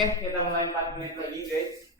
Oke, kita mulai 4 menit lagi guys.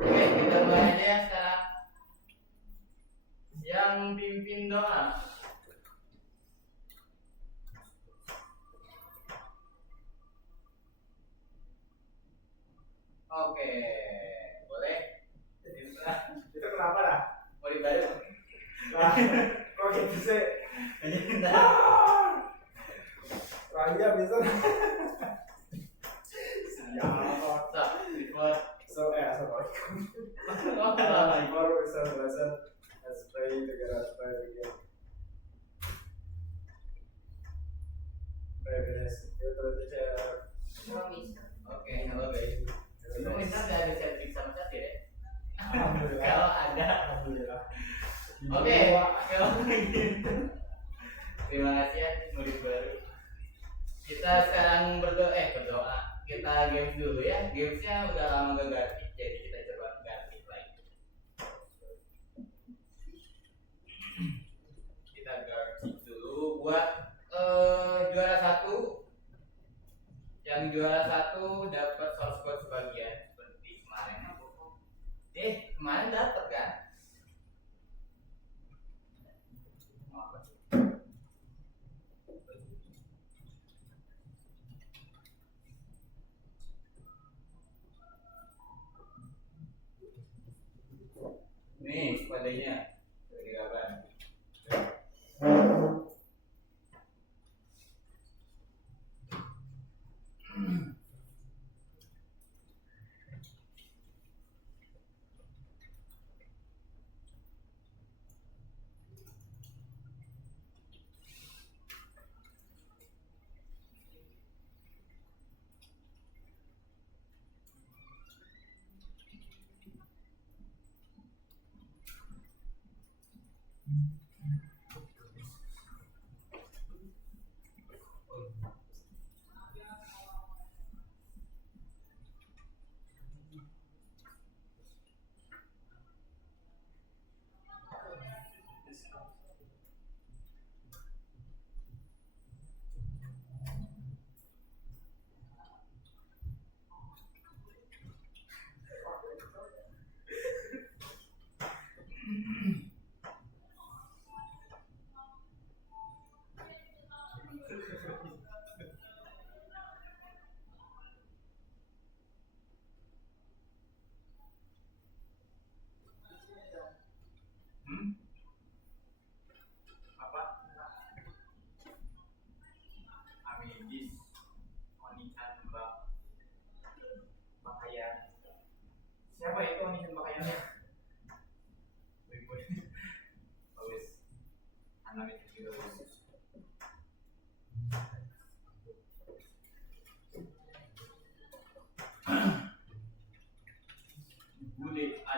Oke, kita mulai aja ya sekarang. Yang pimpin doa. Oke, boleh. Itu kenapa dah? Mau dibalik? Nah, kok gitu sih? Raya bisa. Siapa? Assalamualaikum. Baru bisa bahasa. Let's play together. Oke, halo guys. Itu Mister udah ada setting sama chat ya? Alhamdulillah. Kalau ada. Alhamdulillah. Oke, kalau gitu. Terima kasih ya murid baru. Kita sekarang berdoa. Kita games dulu ya. Gamesnya udah lama gak ganti, jadi kita coba ganti lagi. Kita ganti dulu buat juara satu. Yang juara satu dapat source code sebagian seperti kemarin. Kemarin dapat kan?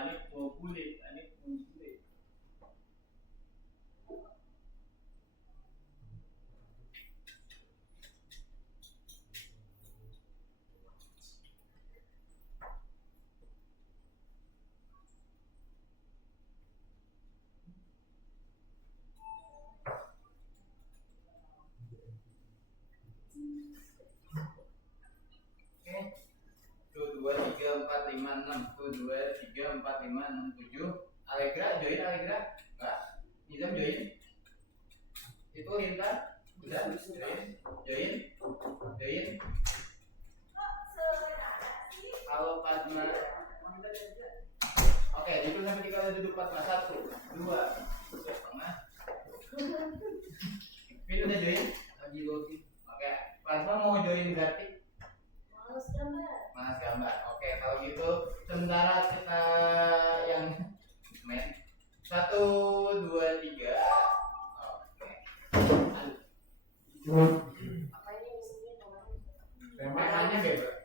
Anik mau kulit, Anik mau kulit. Oke. Tuh 2 3 4 5 6. Tuh 2 3 4 5 6 7. Allegra join Allegra. Enggak. Nizam join. Itu Lintan. Udah join. Join. Join. Kalau Padma. Oke, duduk sampai 3 kali duduk Padma. 1 2 setengah. Vin udah join? Lagi loading. Oke, Padma mau join berarti? Mas gambar. Oke, kalau gitu sementara kita yang main 1 2 3. Oke. Makanannya bebas.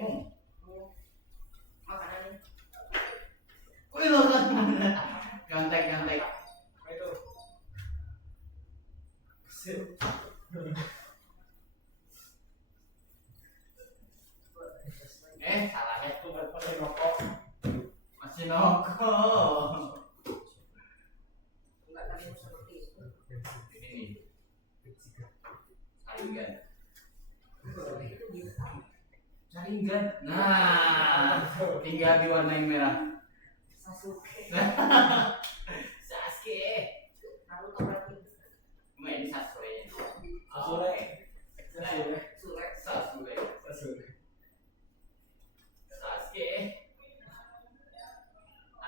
Umum. Wih lo kan. Gantek. Apa itu? Sip. Salahnya Itu pakai rokok. masih nongkrong. Ini nih. Saringan. Nah, tinggal diwarnain merah. Sasuke. Cuma ini Sasuke. Sasuke. Sasuke.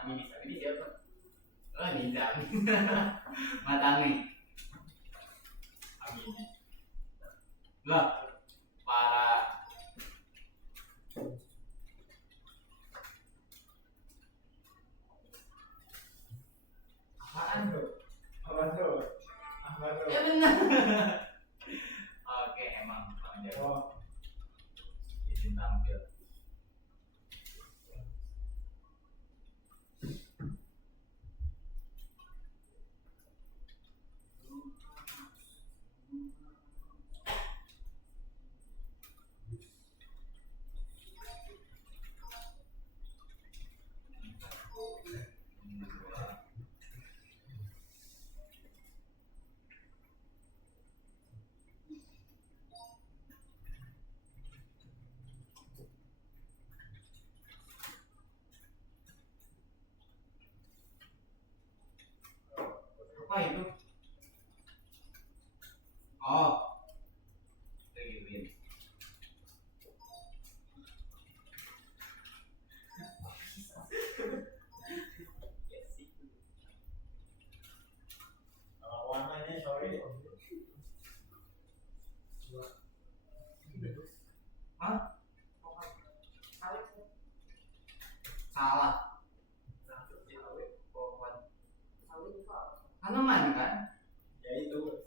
Amini siapa? Oh, Nizam. Matangnya. Amini. Lah, parah. Apaan tuh? Ya benar. Oke, emang jago. Izin tampil. Apa itu? Oh, lilin. Warnanya sorry. Hah? Salah. Tanaman kan? Ya itu.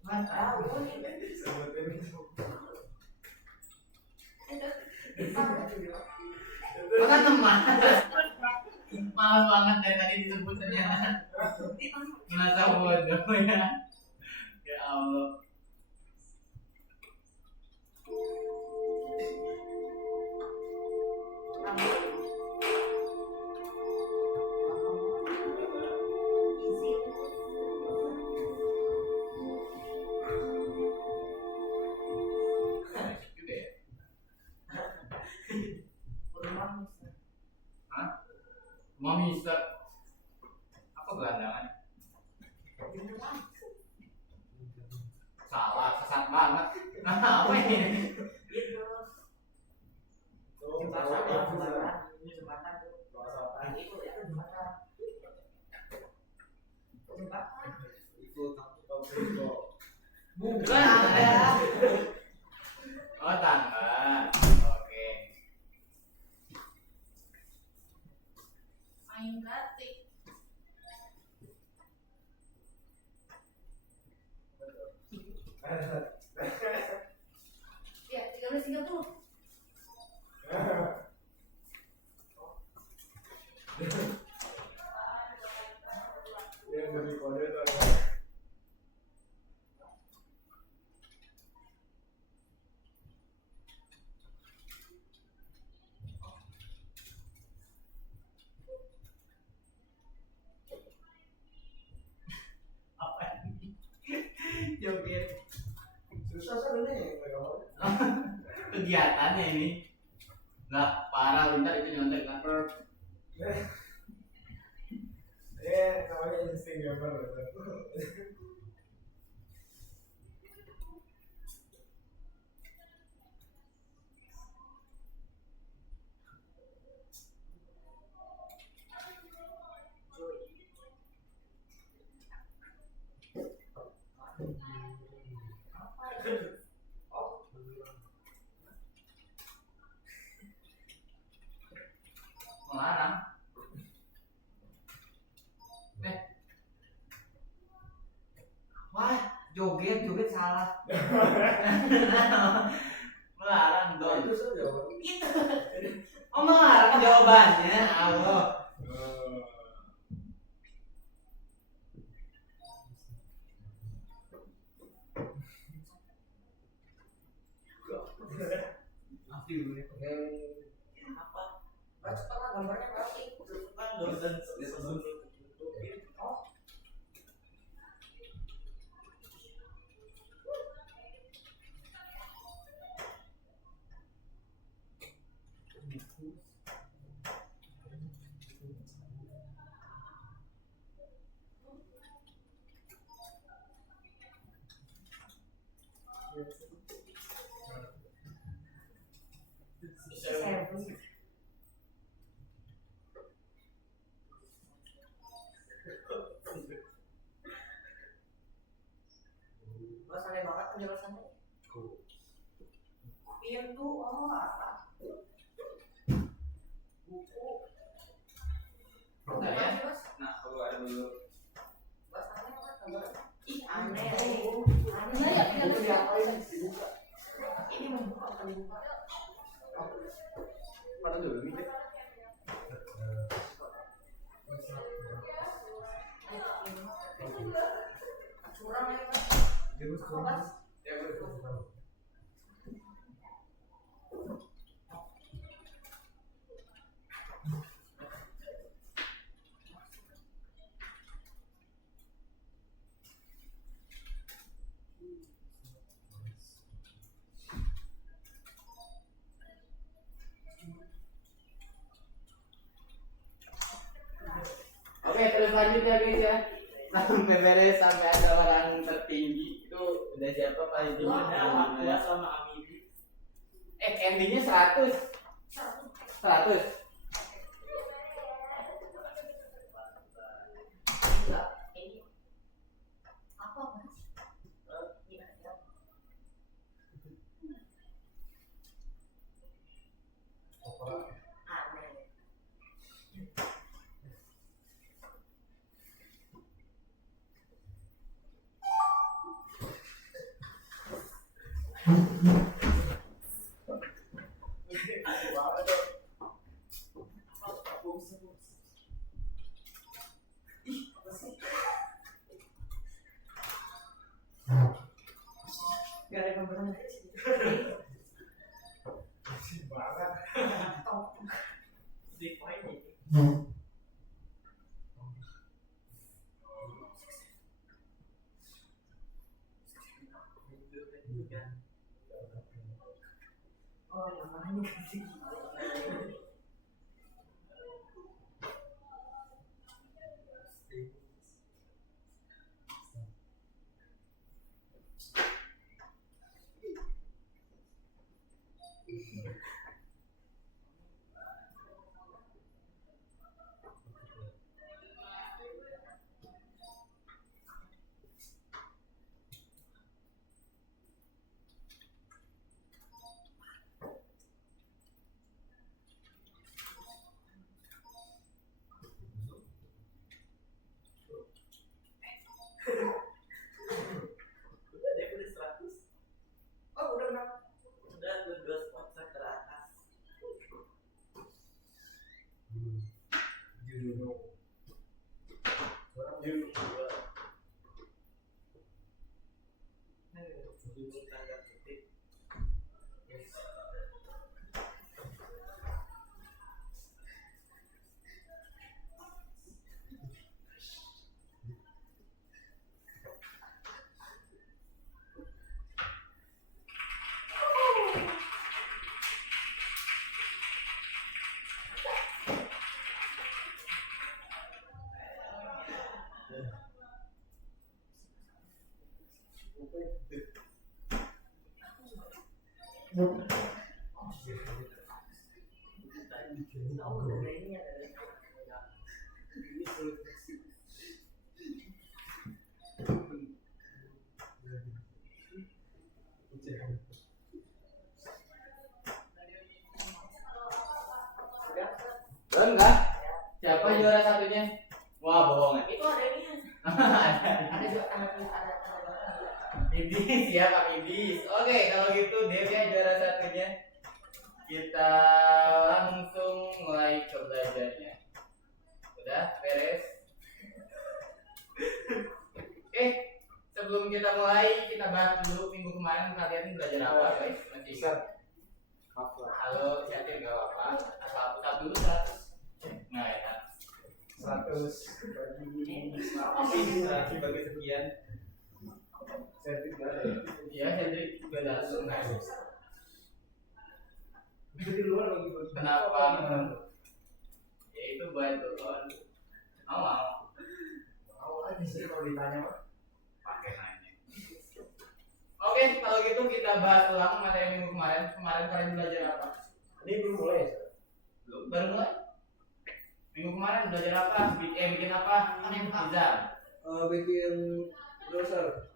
Nggak tahu. Sebutin itu. Bukan teman. Malas banget dari tadi disebut ternyata. Merasa bodoh ya. Ya Allah. Juga ya? Hah? Rumah Mister. Apa gelandangan? Salah, sesat banget. Nah, apa ini? Bukan. Oh, tangga. Oke. Main batik. Ya, 13.30. joget. Susah sebenarnya nggak mau. Kegiatannya ini nggak parah, bentar itu nyontek kan. Namanya Instagramer. Melarang. Wah, joget salah. Melarang dong. Itu saja. Oh, melarang jawabannya. Allah. Apa? Baca pernah gambarnya pasti. Kan dosen sebelum Mas aneh banget penjelasannya. Iya tuh, oh apa? Buku. Bentar ya. Mas, Nah, kalau ada dulu. mas aneh banget gambarnya. Ih, aneh. Aneh ya, itu diapain? Dibuka. Ini membuka bukan dibuka. Mana dulu nih? Curang ya mas. Dia harus Apa mas? Ya, betul. Oke, terus lanjut ya guys ya. Sampai beres, sampai ada orang tertinggi itu udah siapa Pak intinya? Ada sama Amidi. Endingnya 100. 100. Enggak, ini apa mas? Ini ada. Aneh. Gak ada gambaran banget. Di poin ini. Oh, yang mana ini kasih? Udah deh, udah 100. Oh, udah berapa? Udah 12 sponsor teratas. Judul. Judul tanda kutip. Tahu udah ini ya dari Belum kah? Siapa juara satunya? Wah, bohong. itu ada ini ada juga ada Iblis ya, Kak Iblis. Oke, kalau gitu Dev ya juara satunya. Kita langsung mulai ke belajarnya. Udah beres? Sebelum kita mulai, kita bahas dulu minggu kemarin kalian belajar apa, guys? Masih ingat? Halo, siapin gak apa-apa. Asal aku tab dulu 100. Nah, ya. 100 bagi sekian. Saya tidak ada. Iya, Hendrik juga langsung. Itu di luar bagi. Kenapa? Ya itu buat doon. Mau. Mau aja sih kalau ditanya mah. Pakai nanya. Oke, kalau gitu kita bahas ulang materi minggu kemarin. Kemarin kalian belajar apa? Ini belum mulai ya? Belum, baru mulai. Minggu kemarin belajar apa? Bikin apa? Izam. Bikin browser.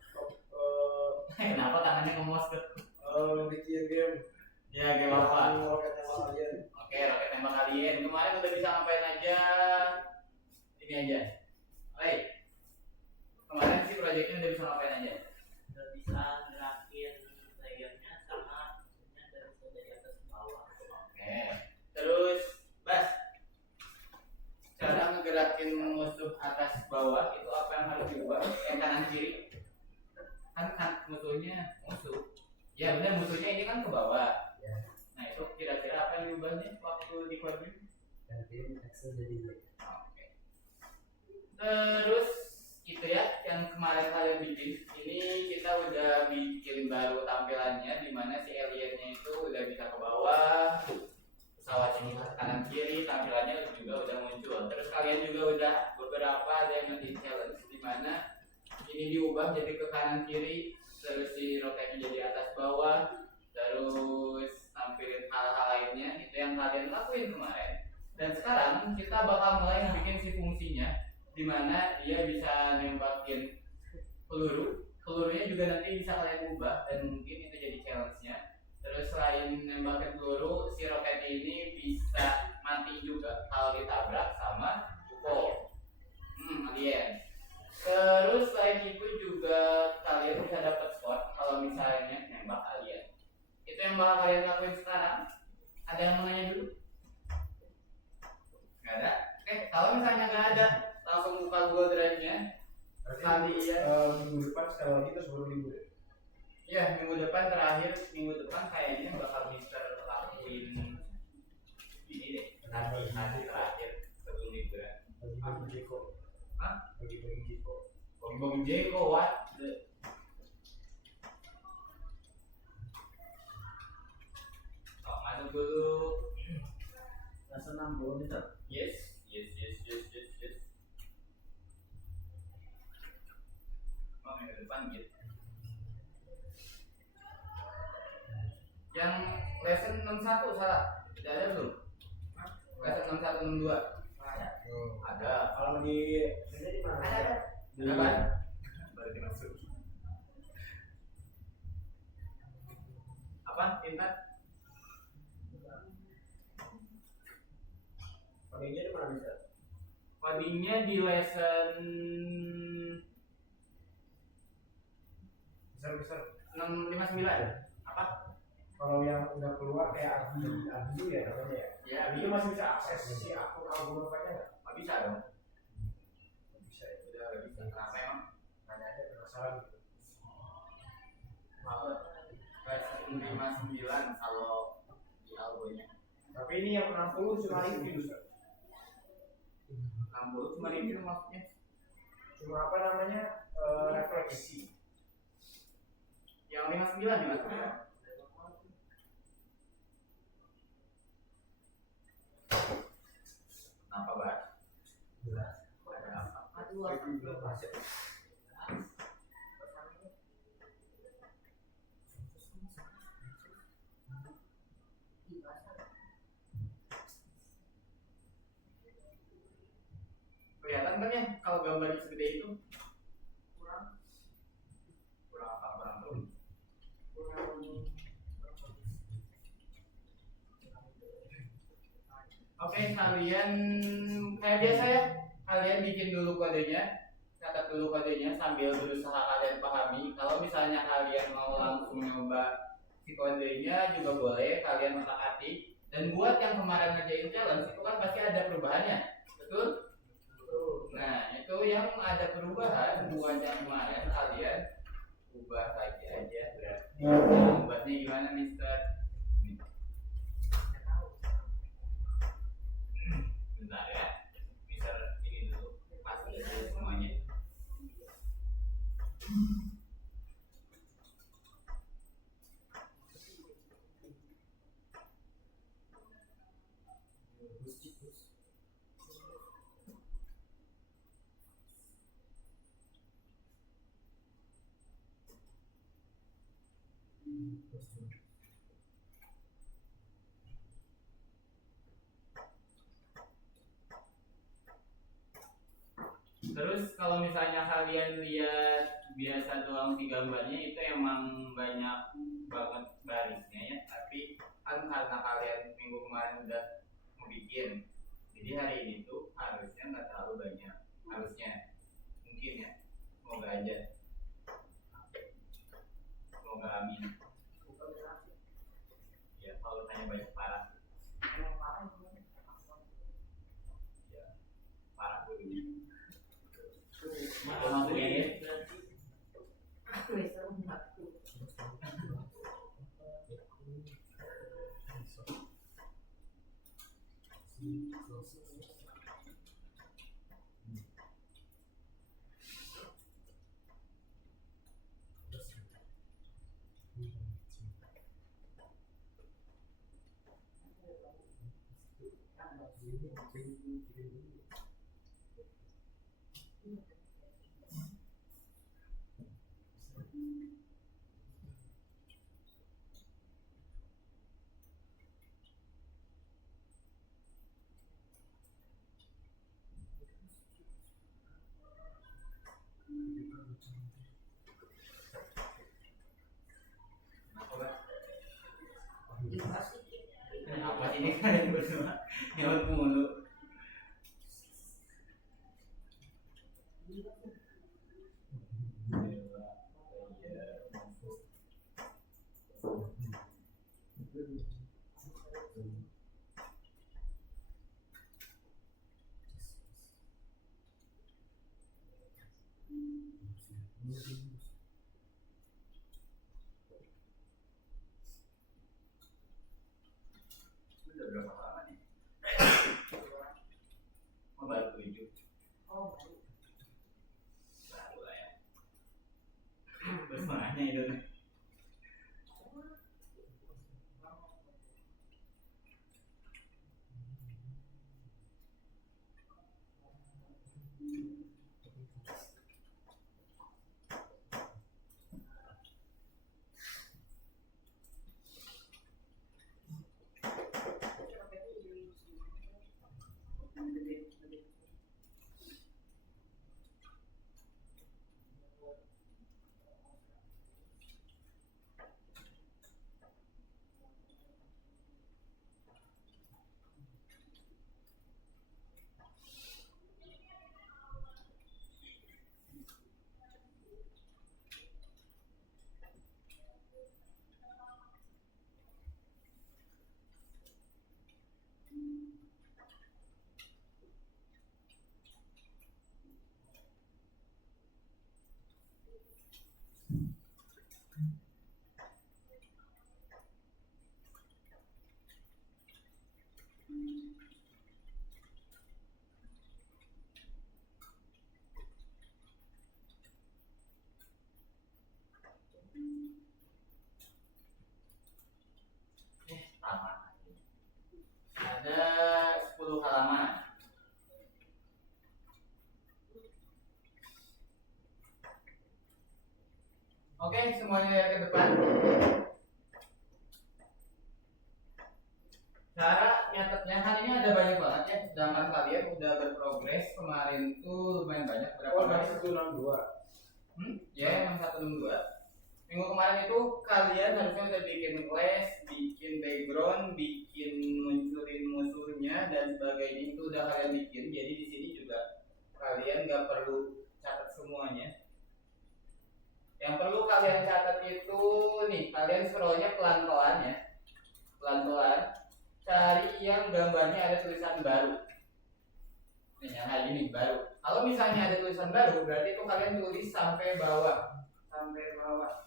Kenapa tangannya ke mouse tuh? Bikin game. Ya, game apa? Roket alien. Oke, roket tembak alien. Kemarin udah bisa ngapain aja? Ini aja. Baik. Kemarin sih proyeknya udah bisa ngapain aja? udah bisa gerakin layarnya sama dari atas ke bawah. Oke. Terus, Bas. Cara ngegerakin musuh atas bawah itu apa yang harus diubah? Yang kanan kiri. Kan musuhnya musuh. Ya benar, musuhnya ini kan ke bawah. Ya. Nah, itu kira-kira apa yang diubahnya waktu di Quadrin? Gantiin Excel jadi Oke. Terus itu ya yang kemarin kalian bikin. Ini kita udah bikin baru tampilannya di mana si aliennya itu udah bisa ke bawah, pesawatnya bisa ke kanan kiri, tampilannya juga udah muncul. Terus kalian juga udah beberapa ada yang nanti challenge di mana ini diubah jadi ke kanan kiri, terus si roketnya jadi atas bawah, terus tampilin hal-hal lainnya. Itu yang kalian lakuin kemarin. Dan sekarang kita bakal mulai bikin si fungsinya, di mana dia bisa nembakin pelurunya juga nanti bisa kalian ubah dan mungkin itu jadi challenge-nya. Terus selain nembakin peluru, si roket ini bisa mati juga kalau ditabrak sama UFO, alien. Terus selain itu juga kalian bisa dapat spot kalau misalnya nembak alien. Itu yang bakal kalian lakuin sekarang. Ada yang mau nanya dulu? Nggak ada? Oke, kalau misalnya nggak ada, langsung buka Google Drive-nya. minggu depan sekali lagi terus baru libur ya? Ya, minggu depan kayaknya bakal bisa lakuin ini deh. Nanti terakhir sebelum liburan. Bagi Jeko. Hah? Bagi Jeko. Bang Jeko, what? Masuk dulu. Rasa 60 meter. Yes. Oh, minggu depan gitu. Yang lesson 61 salah. Tidak ada belum? Lesson 61 62. Ada. Kalau di ini di mana? Ada. Di Apa? baru dimasuk. Apa? Intan? Codingnya di mana bisa? Codingnya di lesson Besar. 659. Apa? Kalau yang udah keluar kayak Abi ya namanya ya. Ya, Abi itu masih bisa akses si akun album apa nggak? nggak bisa dong. Nggak bisa ya. Udah nggak bisa. Kenapa emang? Tanya aja penasaran gitu. Lesson 59 kalau di albumnya. Tapi ini yang 60 cuma review Ustaz. 60 cuma review maksudnya. Cuma apa namanya? Refleksi. Yang 59 nih mas. Kenapa Bas? Ada apa? Aduh, Review belum masuk. Kelihatan kan ya kalau gambarnya segede itu? kurang Kurang apa? Kurang tuh. Oke, kalian kayak biasa ya. Kalian bikin dulu kodenya, catat dulu kodenya sambil berusaha kalian pahami. Kalau misalnya kalian mau langsung nyoba si kodenya juga boleh, kalian otak-atik. Dan buat yang kemarin ngerjain challenge itu kan pasti ada perubahannya, betul? Nah, itu yang ada perubahan buat yang kemarin kalian ubah lagi aja berarti. Nah, ubahnya gimana, Mister? Bentar ya, Mister ini dulu pasti dulu semuanya. Terus kalau misalnya kalian lihat biasa doang di gambarnya itu emang banyak banget barisnya ya, tapi kan karena kalian minggu kemarin udah mau bikin, jadi hari ini tuh harusnya nggak terlalu banyak, harusnya mungkin ya, semoga aja, semoga amin. Ya kalau tanya banyak parah, ya parah dulu. Itu maksudnya ya. Kenapa ini kalian berdua nyaut mulu? Udah berapa lama nih? Oh, baru 7. Baru lah ya. Terus makanya itu nih. Tamat. Ada 10 halaman. Oke, semuanya lihat ke depan. 162. Ya emang 162. Minggu kemarin itu kalian harusnya udah bikin class, bikin background, bikin munculin musuhnya dan sebagainya, itu udah kalian bikin. Jadi di sini juga kalian nggak perlu catat semuanya. Yang perlu kalian catat itu nih, kalian scrollnya pelan-pelan ya, pelan-pelan. Cari yang gambarnya ada tulisan baru. Nih yang kayak gini baru. Kalau misalnya ada tulisan baru, berarti itu kalian tulis sampai bawah, sampai bawah.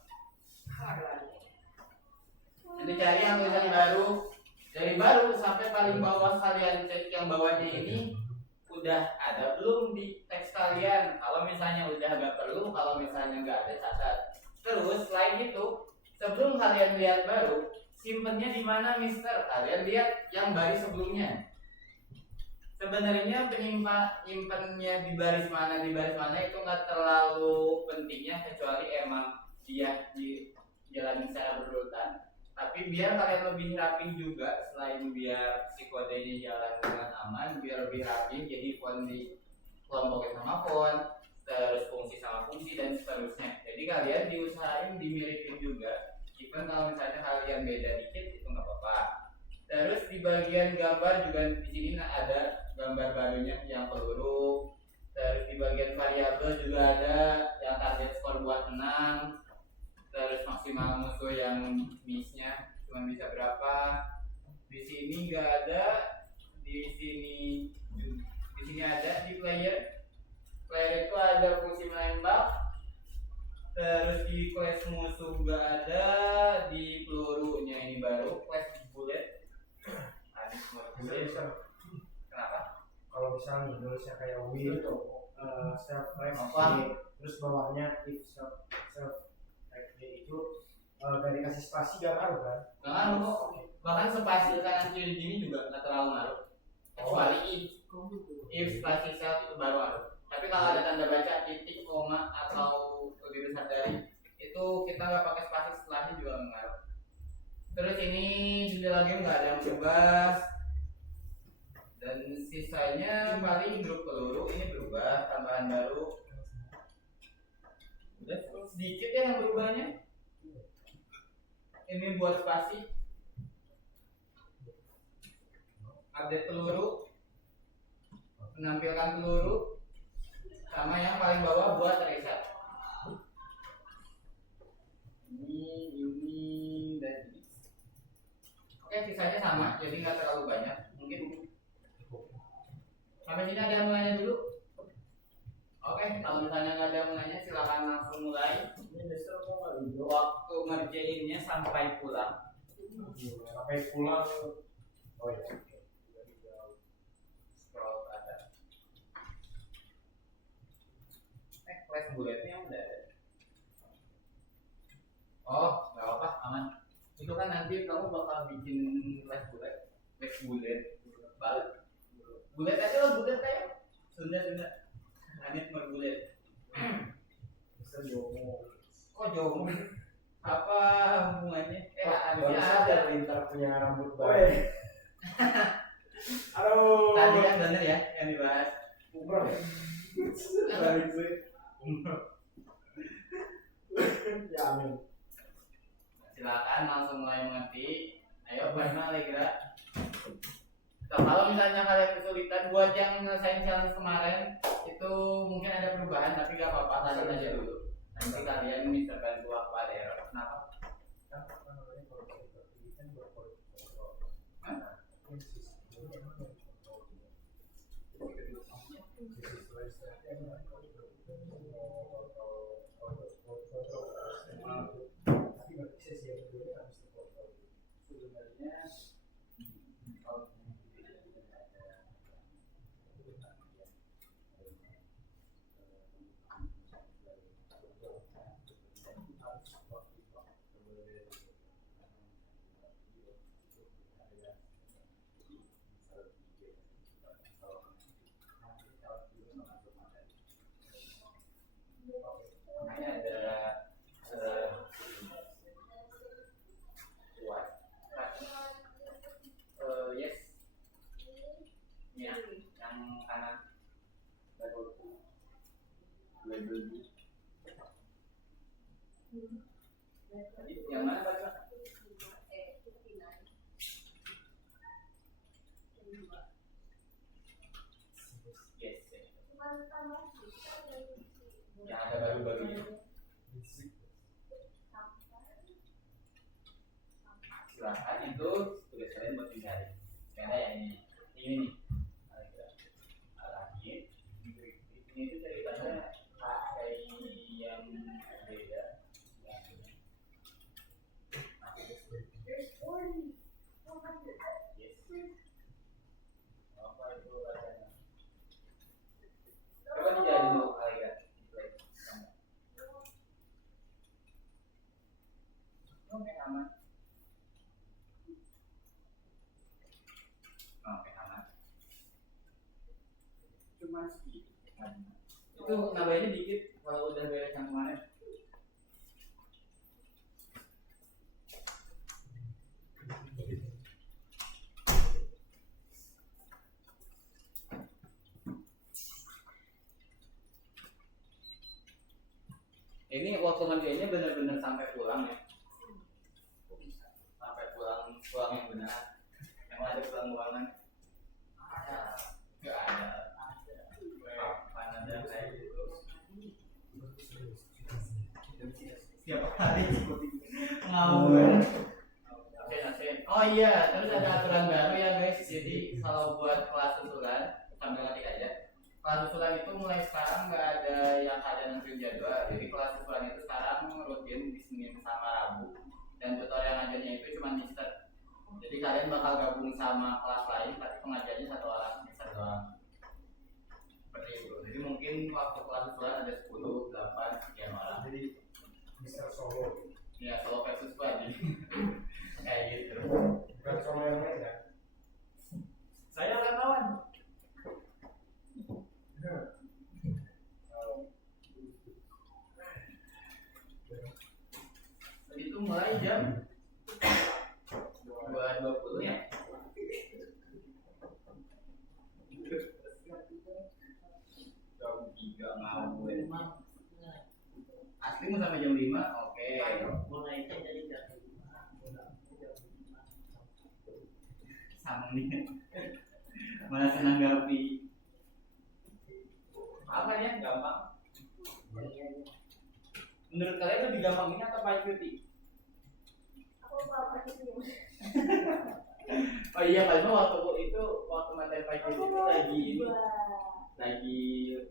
Jadi cari yang tulisan baru, dari baru sampai paling bawah kalian cek yang bawahnya ini udah ada belum di teks kalian. Kalau misalnya udah nggak perlu, kalau misalnya nggak ada catat. Terus selain itu, sebelum kalian lihat baru, simpennya di mana, Mister? Kalian lihat yang baris sebelumnya. Sebenarnya penyimpannya di baris mana itu nggak terlalu pentingnya, kecuali emang dia dijalanin secara berurutan. Tapi biar kalian lebih rapi juga, selain biar si kodenya jalan dengan aman, biar lebih rapi, jadi font di kelompokin sama font, terus fungsi sama fungsi dan seterusnya. Jadi kalian diusahain dimirikin juga, even kalau misalnya kalian beda dikit itu nggak apa-apa. Terus di bagian gambar juga di sini ada gambar barunya yang peluru. Terus di bagian variabel juga ada yang target skor buat menang. Terus maksimal musuh yang miss-nya cuma bisa berapa. Di sini nggak ada, di sini ada di player. Player itu ada fungsi menembak. Terus di class musuh nggak ada, di pelurunya ini baru class bullet. Ada semua bullet. Kenapa? Kalau misalnya nulisnya kayak win, self Apa? terus bawahnya if self itu gak dikasih spasi gak ngaruh kan? Nggak ngaruh kok. Bahkan spasi kanan kiri gini juga nggak terlalu ngaruh. Kecuali if spasi self itu baru ngaruh. Tapi kalau ada tanda baca titik, koma atau lebih besar dari itu, kita nggak pakai spasi setelahnya juga nggak ngaruh. Terus ini jendela game nggak ada yang berubah. Dan sisanya paling grup peluru ini berubah, tambahan baru. Udah sedikit ya yang berubahnya. Ini buat spasi, update peluru, menampilkan peluru, sama yang paling bawah buat reset. Ini dan ini. Oke, sisanya sama, jadi nggak terlalu banyak. Mungkin sampai sini ada yang mau nanya dulu? Oke, kalau misalnya nggak ada yang mau nanya, silakan langsung mulai. Waktu ngerjainnya sampai pulang. Sampai pulang. Oh iya. Scroll ke atas. Flash bulletnya udah ada. Oh, nggak apa-apa, aman. Itu kan nanti kamu bakal bikin flash bullet, balik. Bullet aja lah, bullet aja. Sunda. Anit berbulet. Bisa jomo. Kok jomo? Apa hubungannya? Harusnya Harusnya ada. pintar punya rambut baru. Oh, Aduh. Tadi kan bener ya yang dibahas. Umroh. Balik sih. Ya amin. Silakan langsung mulai mengerti. Ayo Basma Legra. Kalau misalnya kalian kesulitan buat yang nyelesain challenge kemarin, itu mungkin ada perubahan tapi gak apa-apa, lanjut aja dulu. Nanti kalian bisa bantu aku ada error. Kenapa? Tadi yang mana Pak? Yes. Yang ada baru-barunya. Silahkan itu tugas kalian buat dicari. Karena yang ini nih. Arahin. Ini itu ceritanya pakai yang beda. Yes. Apa itu rasanya? Coba dijari dulu kali kan. Oke aman. Oke aman. Cuma sedikit. Itu nambahinnya dikit kalau udah beres yang kemarin. Ini waktu ngerjainnya benar-benar sampai pulang ya. Kok bisa? Sampai pulang yang benar. Emang ada pulang-pulangan? Ada. Gak ada. Kapan ada kayak gitu. Setiap hari ngawur. Oh iya, terus ada aturan baru ya guys. Jadi kalau buat kelas susulan sambil ngetik aja. Kelas susulan itu mulai sekarang nggak ada yang ada nentuin jadwal. Jadi kelas susulan itu sekarang rutin di Senin sama Rabu. Dan tutor yang ngajarnya itu cuma Mister. Jadi kalian bakal gabung sama kelas lain, tapi pengajarnya satu orang, Mister doang. Seperti itu. Jadi mungkin waktu kelas susulan ada 10, 8, sekian orang. Jadi Mister Solo. Ya solo versus squad jadi kayak gitu. Bukan Solo yang lain kan? Saya akan lawan. Itu mulai jam 2.20 ya. Jam 3 ngawur. Asli mau sampai jam 5, oke. Mulainya dari jam 5. Sama nih. Mana senang gapi. Apa ya? Gampang. Menurut kalian lebih gampang ini atau Pak Cuti? Oh iya, Pak waktu materi Pak Cuti itu lagi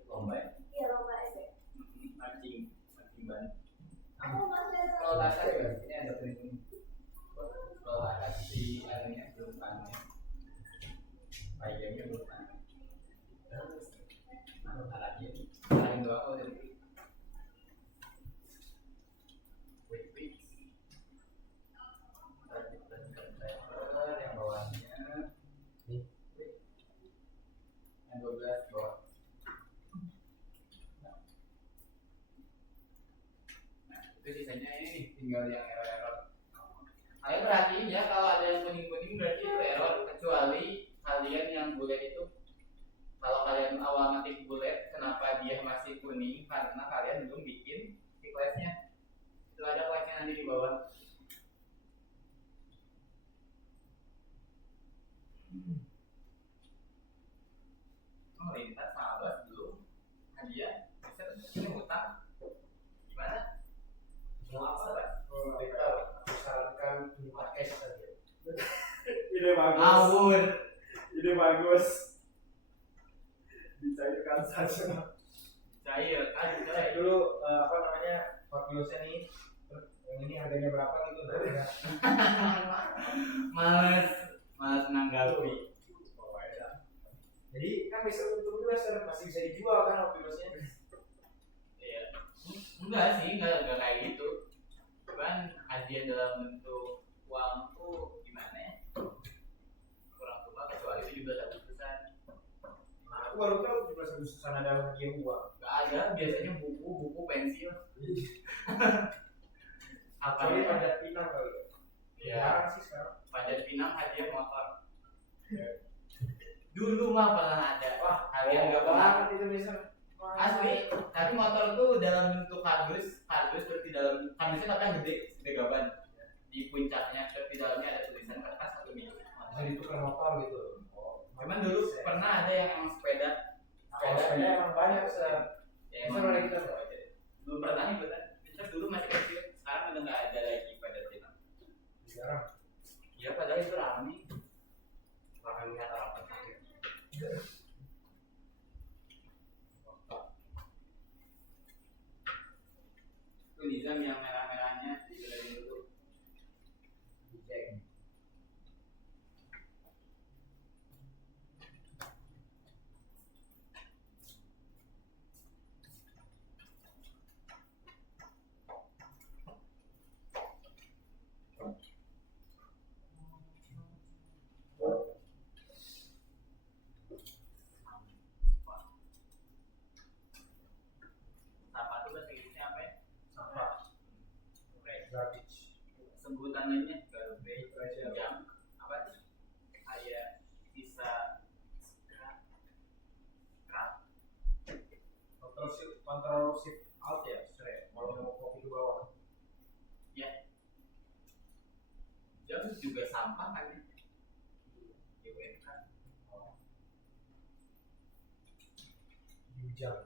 lomba ya? Iya, lomba SD. Mancing ban. Kalau dasar ya, ini ada pelindung. Kalau ada si anunya belum panen. Payungnya belum panen. Nah, lagi panen doang kalau dari yang bawahnya yang 12 bawah. Nah, itu sisanya ini tinggal yang error. Kalian perhatiin ya, kalau ada yang kuning-kuning berarti itu error, kecuali kalian yang bulat itu. Kalau kalian awal ngetik bulat, kenapa dia masih kuning? Karena kalian belum bikin si kelasnya. Itu ada kelasnya nanti di bawah. Oh, lintas sahabat dulu. Hadiah, bisa ini utang. Gimana? Mau apa, Pak? Oh, kita aku sarankan minta es saja. Ide bagus. Ngawur. Ide bagus. Dicairkan saja. Cair, kan? Cek dulu apa namanya Fabiosnya nih. Yang ini harganya berapa gitu? Males nanggapi. Jadi kan bisa untuk juga masih bisa dijual kan Fabiosnya. Iya. Enggak sih, enggak kayak gitu. Cuman hadiah dalam bentuk uang tuh gimana ya? Kurang suka kecuali itu juga satu pesan. Aku baru tahu juga satu susana dalam hadiah uang. Gak ada, biasanya buku, pensil. Apa Jadi ya? panjat pinang kali ya. Iya. Jarang sih sekarang. Panjat pinang hadiah motor. Dulu mah pernah ada. Wah, kalian nggak pernah. banget itu bisa. asli. Tapi motor tuh dalam bentuk kardus terus di dalam kardusnya tapi yang gede, gede gaban. Di puncaknya terus di dalamnya ada tulisan kertas 1 mili. Jadi tukar motor gitu. Oh, Cuman dulu pernah ada yang emang sepeda. kalau sepeda emang banyak Ya, emang emang gitu. belum pernah ikutan. Kita dulu masih kecil, sekarang udah nggak ada lagi pada kita. Sekarang Ya padahal itu ramai. Ramai lihat orang pakai. Itu Nizam yang merah-merahnya dibenerin dulu. dicek. Sampah itu bahasa Inggrisnya apa ya? Sampah, garbage. Sebutan lainnya garbage, Treasure. junk, apa sih? Kayak sisa scrap. Control shift alt ya, straight. Kalau mau kopi ke bawah. Ya, junk juga sampah kan ya? UNK. Jujang.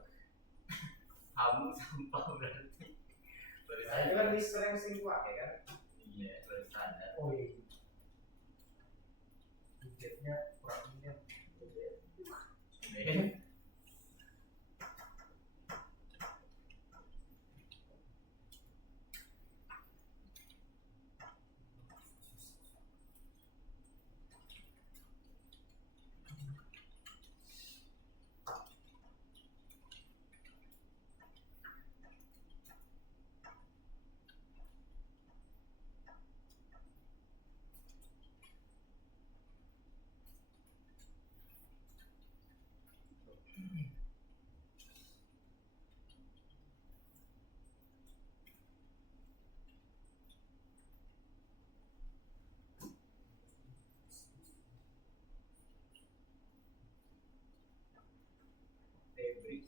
Kamu sampah berarti. Baru Nah, itu kan lister yang sering pakai kan? Iya, baru sadar. Oh iya. Budgetnya kurang ini. Eh, debris.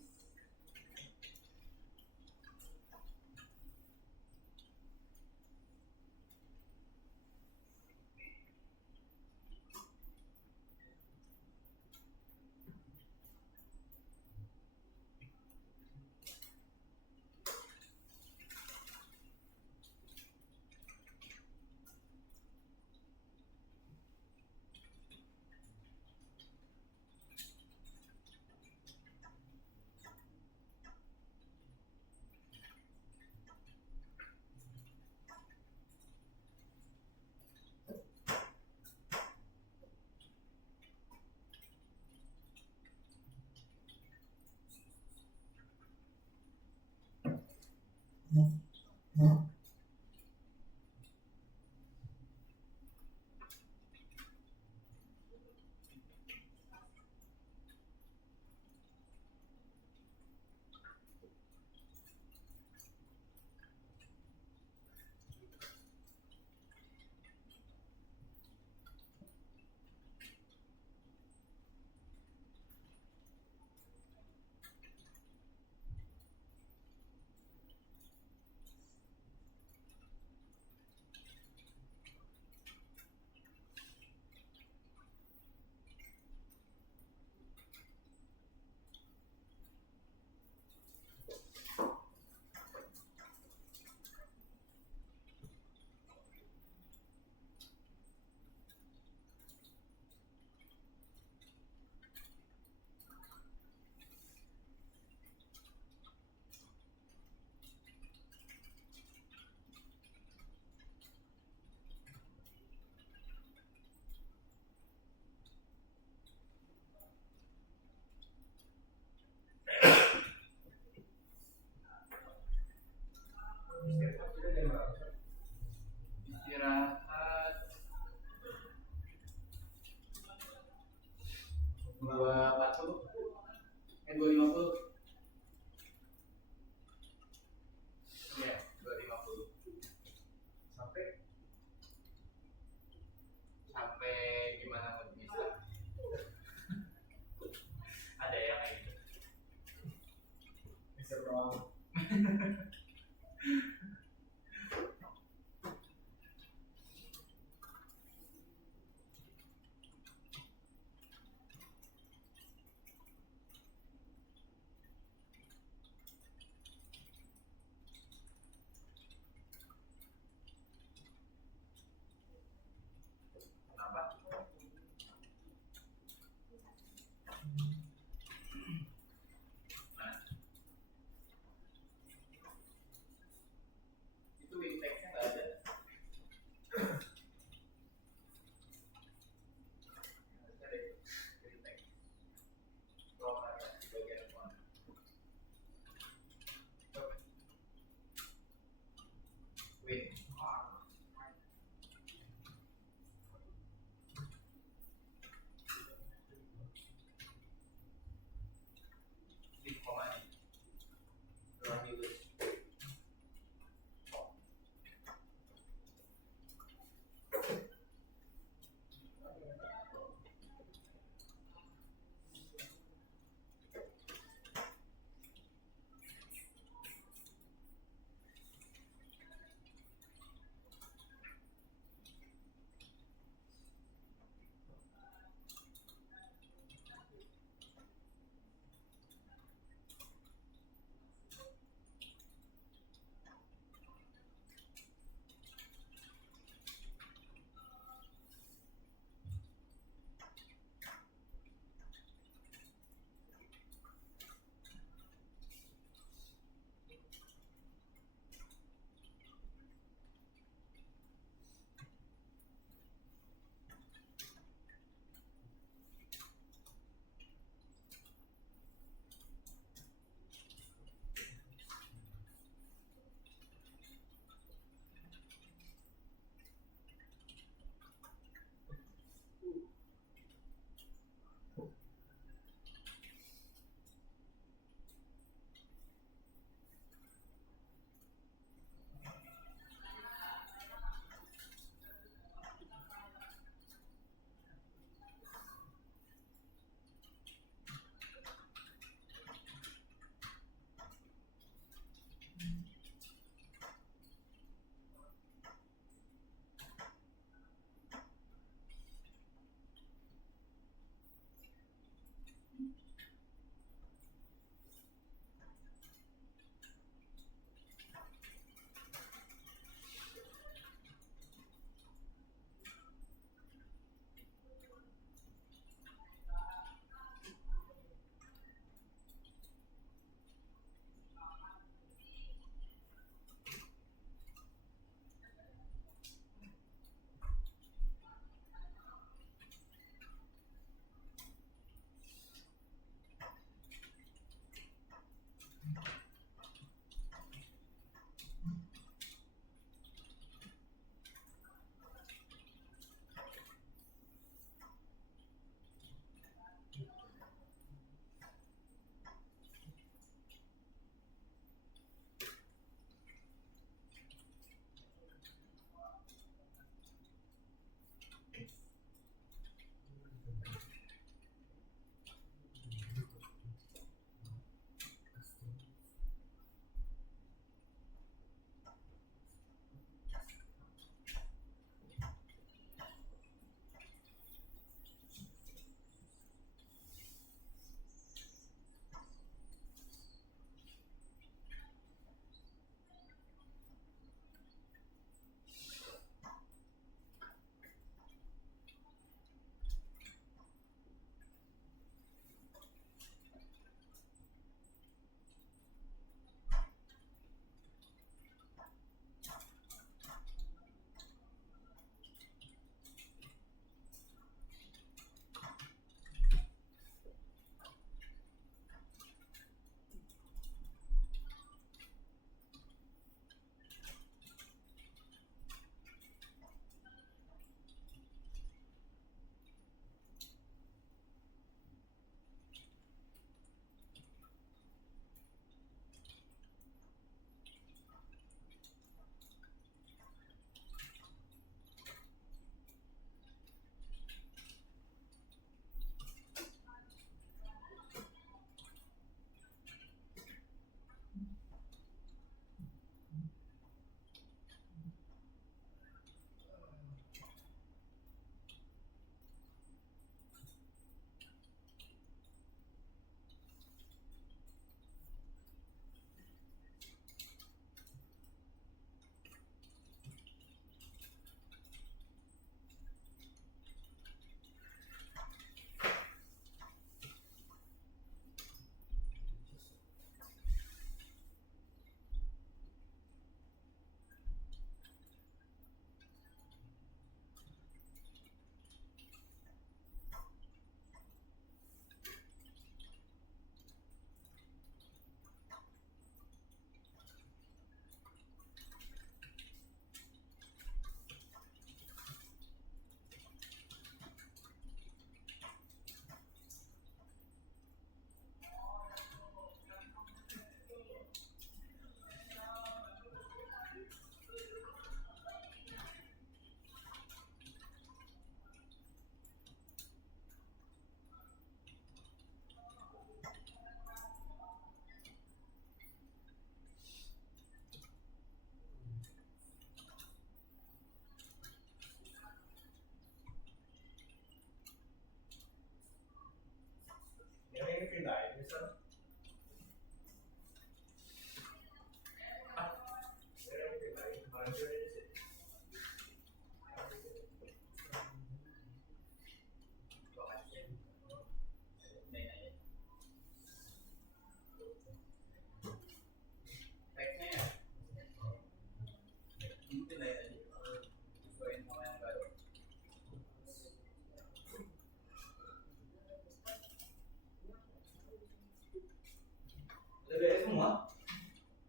Udah beres semua?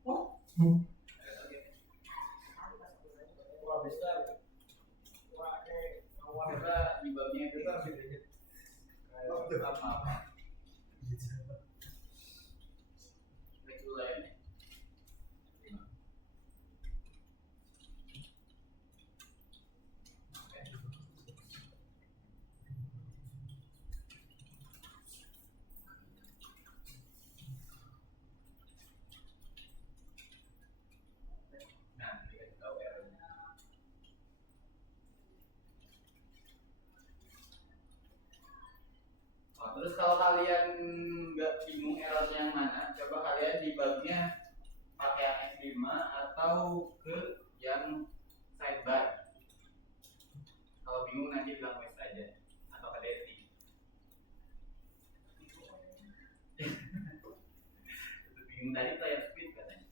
Oh? Wah, besar. Wah, Kita di babnya itu besar sih dikit. apa? Reguler. Nah, dikasih tahu errornya. Oh, terus kalau kalian nggak bingung errornya yang mana, coba kalian debugnya pakai yang X5 atau ke yang sidebar. Kalau bingung nanti bilang wes aja atau ke Deti. Bingung tadi player speed katanya.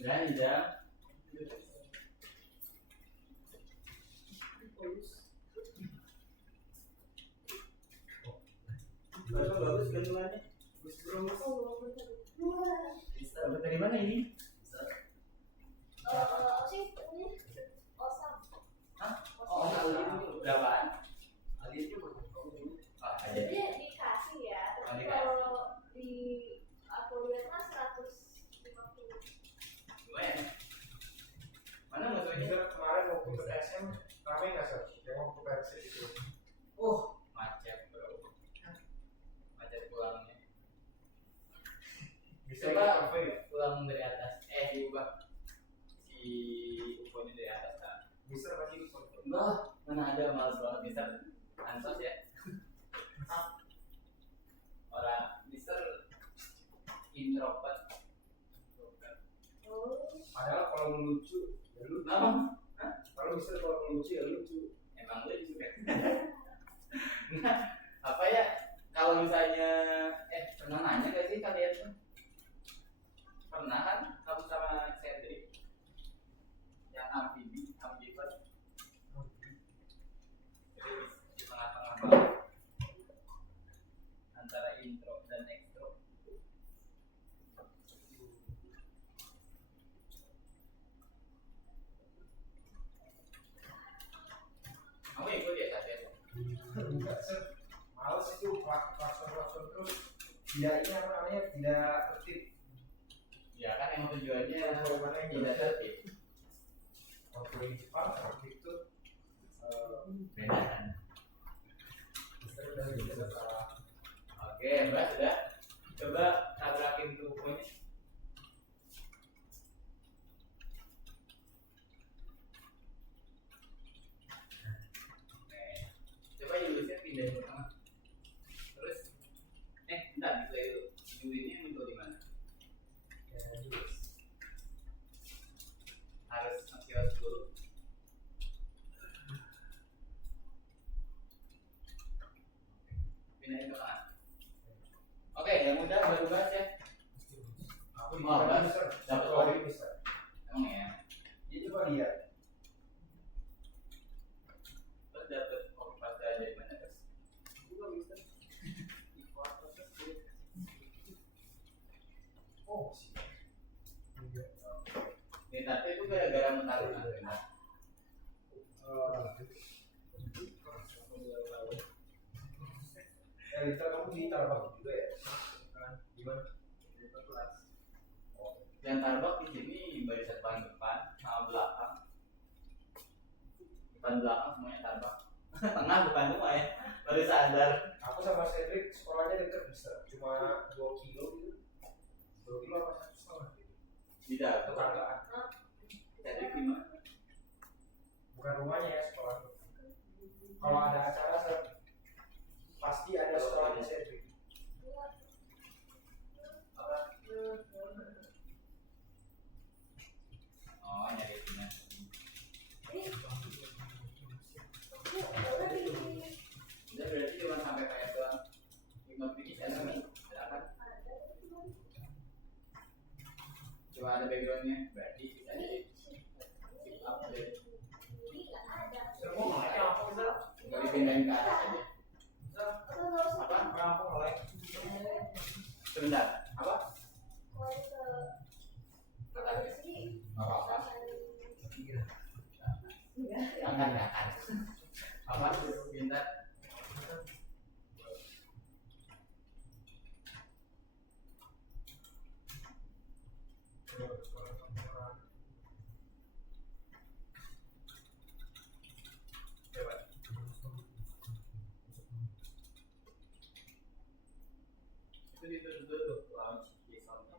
Dan jam bagus gantungannya. Dapat dari mana ini? Hah? Oh, berapaan? Ah, aja. Jadi dikasih ya, tapi kalau di aku lihat mah 150. Lumayan. Mana musuhnya? Bisa kemarin mau ke SM, rame nggak sih? Yang mau ke Persib itu. Macet bro. Macet pulangnya. Bisa Coba ke kafe. pulang dari atas. Diubah si UFO-nya dari atas kan. Bisa lagi di Enggak, mana ada, males banget Mister ansos ya. Orang Mister introvert. Padahal kalau melucu, ya lucu. Kenapa? Kalau bisa kalau melucu ya lucu. Emang lucu kan? Nah, apa ya? Kalau misalnya, pernah nanya gak sih kalian tuh? Pernah kan kamu sama Cedric yang ambivert? Jadi di tengah-tengah banget antara intro dan extro. terus tidak ini apa namanya tidak tertib. Ya kan emang tujuannya Bagaimana yang tidak tertib. Waktu di Jepang tertib itu Beda kan. dari salah. Oke, Mbak sudah. Coba tabrakin tuh bukunya. Oke. Coba Yulisnya pindah ke tengah. Terus, bentar, bisa dulu. Yulisnya muncul di mana? Harus nge-kios dulu. Pindahin ke tengah. Oke, yang udah baru bahas ya. Aku Oh, Mas. dapat Dapat kopi bisa. Emang ya. Dia coba lihat. Terus dapet kopi pasta dari mana terus? Oh, sih. Ini tapi itu gara-gara menaruh nah. Ya, liter kamu di Starbucks juga ya? Kan? Gimana? Liter kelas. Oh, Yang Starbucks di sini barisan paling depan sama belakang. Depan belakang semuanya Starbucks. Tengah bukan semua ya. Baru sadar. aku sama Cedric sekolahnya dekat bisa, cuma 2 kilo gitu. 2 kilo apa 1,5 gitu. Tidak. Tetanggaan. Jadi gimana? Bukan rumahnya ya sekolah. Kalau ada acara pasti ada sekolahnya Cedric. Oh, nyari sini. Udah berarti cuma sampai kayak doang. Notification nih. Ada apa? Cuma ada backgroundnya. Berarti bisa jadi update. Semua makanya aku bisa. Tinggal dipindahin ke atas aja. Apa? Aku nge-like. Sebentar. Apa? Apa-apa. Angkat. Apa? Pintar. Coba. Itu ditutup dulu launch di sound.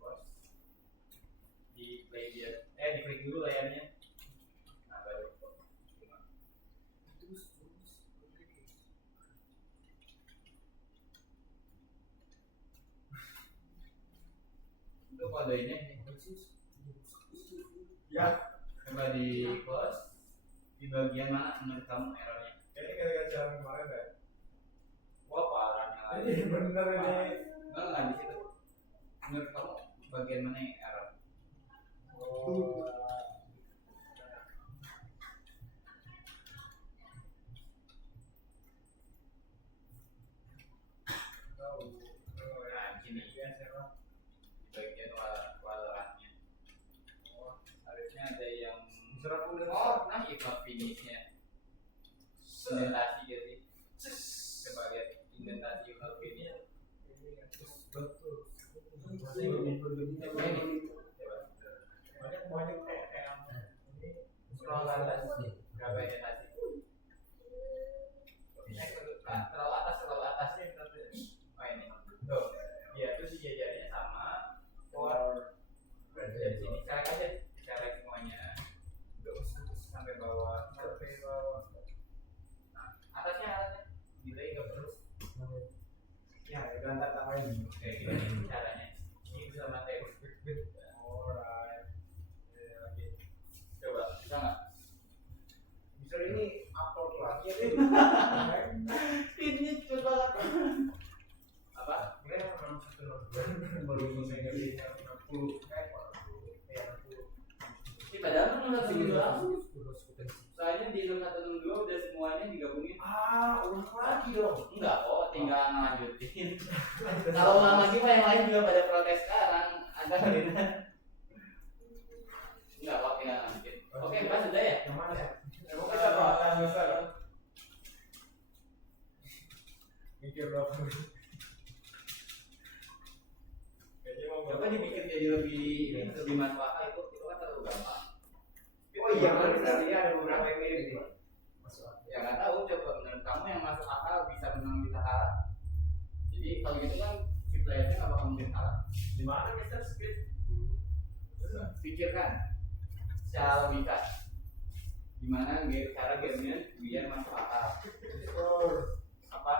Bos. Di play dia. Di klik dulu layarnya. Nah, baru. Itu kode ini. Ya, Coba di close. Di bagian mana menurut kamu errornya? ini gara-gara jalan kemarin ya. Wah, parahnya lagi. Ini bener ini. Enggak di situ. Menurut kamu bagian mana yang error? Oh. Nah, gini. Di bagian waleranya. Oh, harusnya ada yang nah ikut finishnya. Indentasi gitu sih. Coba lihat indentasi ikut finish. Betul. Coba ini. Banyak kayak ini. Scroll ke atas. Berapa indentasi? Terlalu atasnya kita tuh. Oh ini. Tuh. Iya, terus si jajarnya sama. Berarti dari sini select aja. Select semuanya. Sampai bawah. Nah, atasnya. Delay nggak terus. Ya, gantar tambahin. Oke, gini caranya. Ini bisa mati. Alright. Coba, bisa nggak? Bisa ini upload lagi ya deh. Ini coba. Apa? Ini yang 61 baru selesai dari 60 Ini padahal kan 162 langsung. Soalnya di 0162 udah semuanya digabungin. ulang lagi dong. Enggak kok, tinggal ngelanjutin. Kalau ulang lagi mah yang lain juga pada protes sekarang. Ada Rina. Enggak kok, tinggal iya berarti ada beberapa yang mirip nih. Masuk akal. Ya nggak tahu, coba menurut kamu yang masuk akal bisa menang bisa kalah. Jadi kalau gitu kan si playernya nggak bakal mungkin kalah. Di mana Mr. Speed? Pikirkan secara logika gimana cara gamenya biar masuk akal. Apa?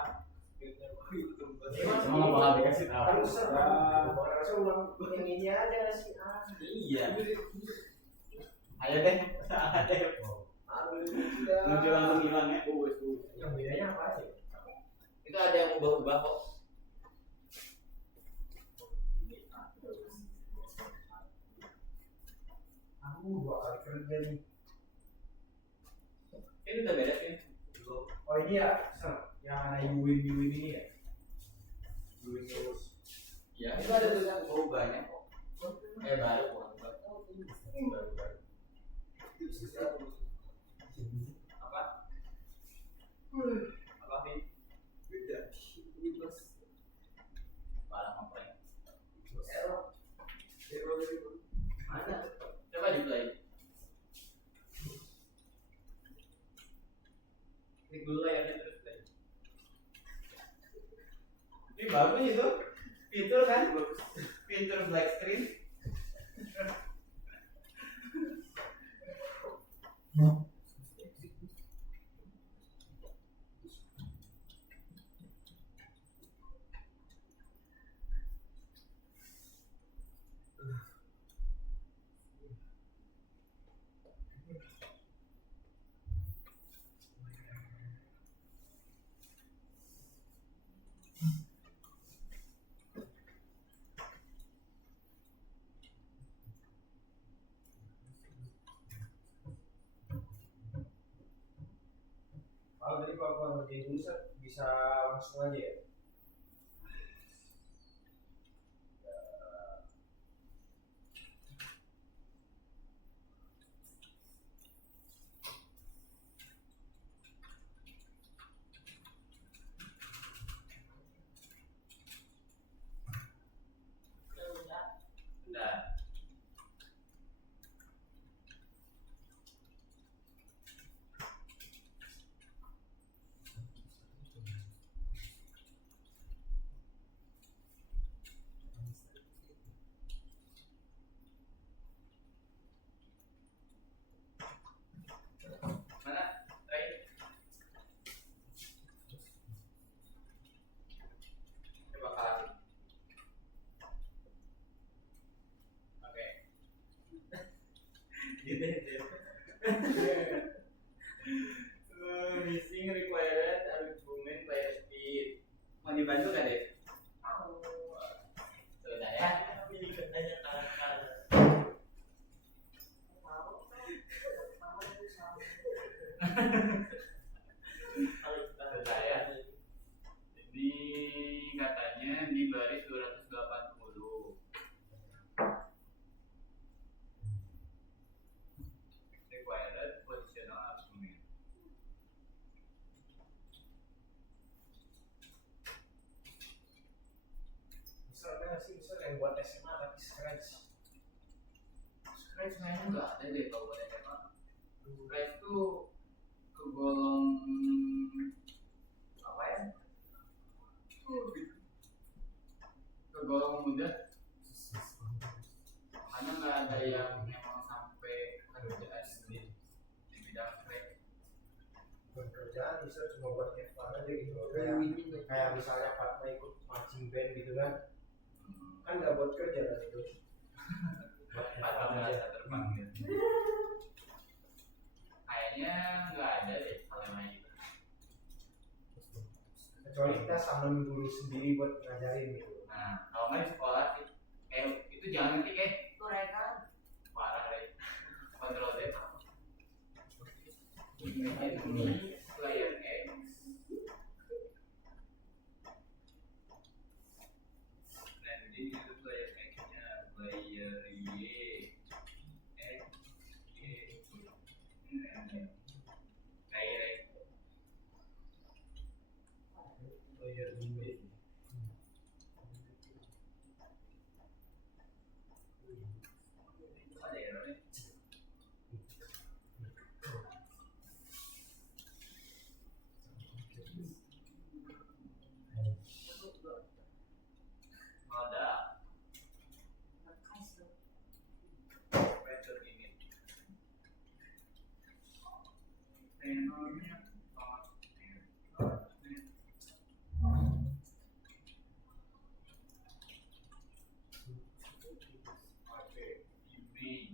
Cuma nggak bakal dikasih tahu. Kan serah. Rasa ulang yang ini aja sih. Iya. Ayo deh, ada deh. Muncul langsung hilang ya. Yang bedanya apa aja? Itu ada yang ubah-ubah kok. Aku 2 kali kerja nih. Ini udah beres ya? Oh ini ya, yang ada Yuwin ini ya. Yuwin terus. Ya, itu ada tulisan ubah-ubahnya kok. Baru bukan ubah. Baru. Apa? Apa sih? Beda. Ini plus. Parah ngapain? Error dari mana? Mana? Coba di play. Klik dulu layarnya terus play. Ini bagus itu. Fitur kan? Fitur black screen. Kalau tadi kalau ngerjain dulu bisa langsung aja ya. Nah, mana? Ray? Coba kasih. Oke. Gitu ya. Missing required argument player speed. Mau dibantu nggak deh? Sudah ya. Ini katanya kalah-kalah. Sudah ya. Ini katanya di baris 280. Required positional argument. Misalnya nggak sih, misal yang buat SMA tapi scratch. Scratch kayaknya nggak ada deh kalau buat SMA. Scratch tuh kegolong apa ya? Kegolong mudah. Karena nggak ada yang memang sampai kerjaan di bidang scratch. Pekerjaan bisa cuma buat have fun aja gitu. Kayak misalnya partner ikut marching band gitu kan. Kan nggak buat kerja kan itu. Buat have Atau fun merasa aja. terpanggil. Kayaknya nggak ada deh hal yang lain gitu. Kecuali kita sama guru sendiri buat ngajarin gitu. Nah, kalau nggak di sekolah sih, itu jangan ngetik Korekan. parah deh. Kontrol Z. Ini player X. Nah, jadi itu player X-nya, player Y, X, Y, player X. Player limit. Ada error nih. tenornya ini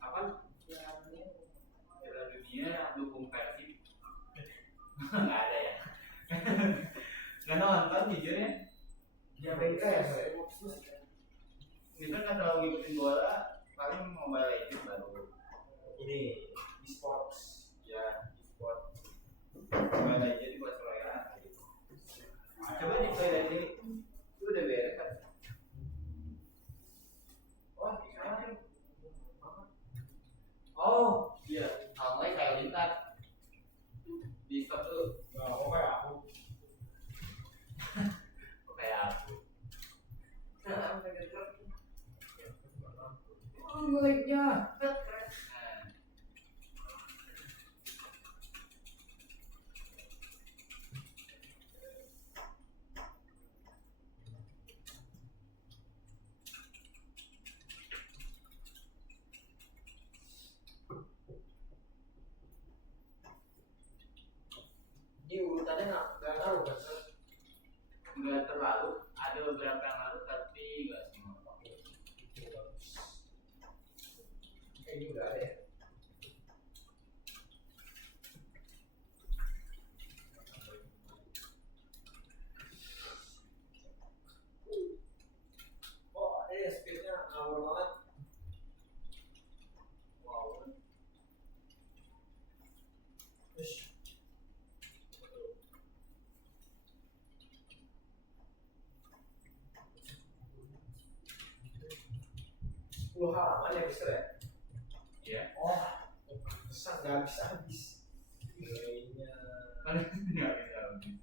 apa Piala Dunia dukung Persib nggak ada ya nggak nonton jujur ya Di Amerika ya Sir? kita nggak terlalu ngikutin bola paling Mobile Legends baru Ini e-sports. ya e-sport Mobile Legends buat selera gitu coba di play dari sini itu udah beres kan oh sama oh iya awalnya kayak lintas di stop tuh Nah, kok kayak aku? kok kayak aku oh ngeliknya Ini urutannya nggak tahu kan Sir? nggak terlalu ada beberapa yang lalu tapi nggak semua Ini udah ada ya. Oh, ini speednya ngawur banget. wow Ish. Sepuluh halaman ya Mister ya? ya Oh, pesan nggak bisa habis. Kayaknya. kan nggak bisa habis.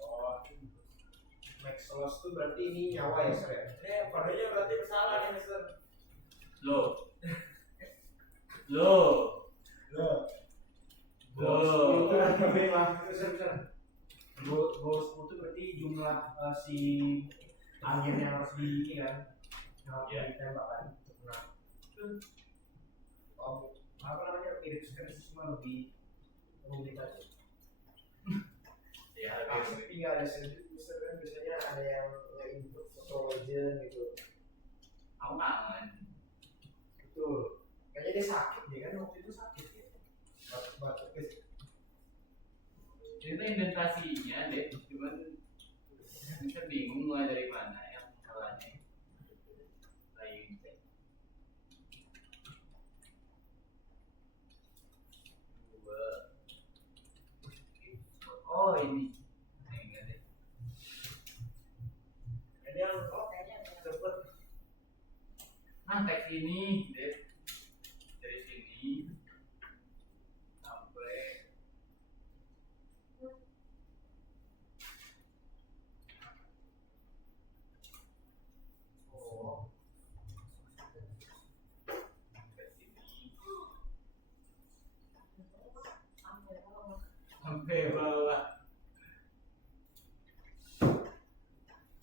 Oh, Max Loss itu berarti ini nyawa ya Sir ya? Ini kodenya berarti salah nih Mister. Loh. Loh. Loh. Itu kan Mister. Gol 10 itu berarti jumlah si angin yang harus di ini kan? Yang Iya. ditembak kan? Nah, oh, apa namanya mirip sekali sih, cuma lebih rumit aja. Ya, Tapi nggak ada sendiri Mister kan biasanya ada yang nge-input foto legend gitu. aku kangen. Betul. Kayaknya dia sakit dia kan waktu itu sakit ya. Batuk guys. Itu inventasinya deh, cuman kita bingung mulai dari mana yang salahnya. Lain. Dua. Oh ini. Enggak deh. Jadi yang kayaknya cepet. Nah teks ini deh dari sini sampai oh sampai sini sampai bawah.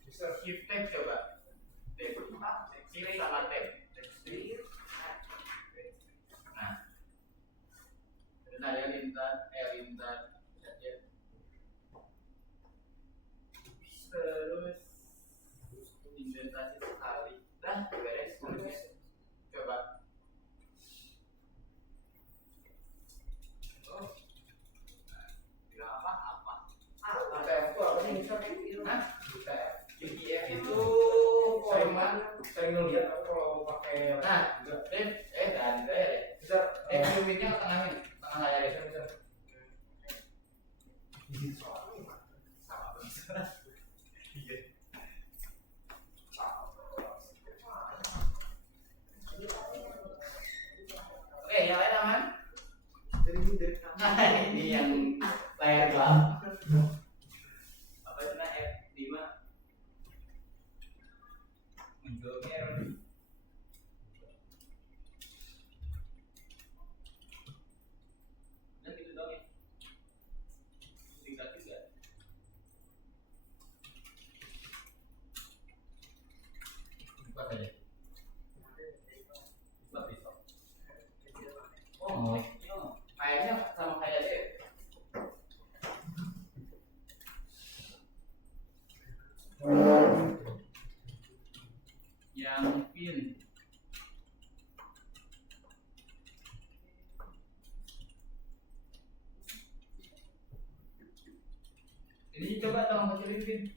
Bisa Shift tab coba. Tab. Shift sama tab. Nah, terus ada lintas, aja. Terus indentasi sekali. Dah, beres semuanya. Coba. Oh. Bilang apa? UTF itu apa sih Mister? Hah? UTF. PDF itu Saya format. saya ngeliat aku kalau pakai Nah, dan dan ya. bisa Rumitnya tengahin, tengah layar ya. bisa. Sama bisa. Iya. Oke, yang lain aman? Nah, ini yang layar gelap. Apa itu nah F5? Munculnya error. Vin.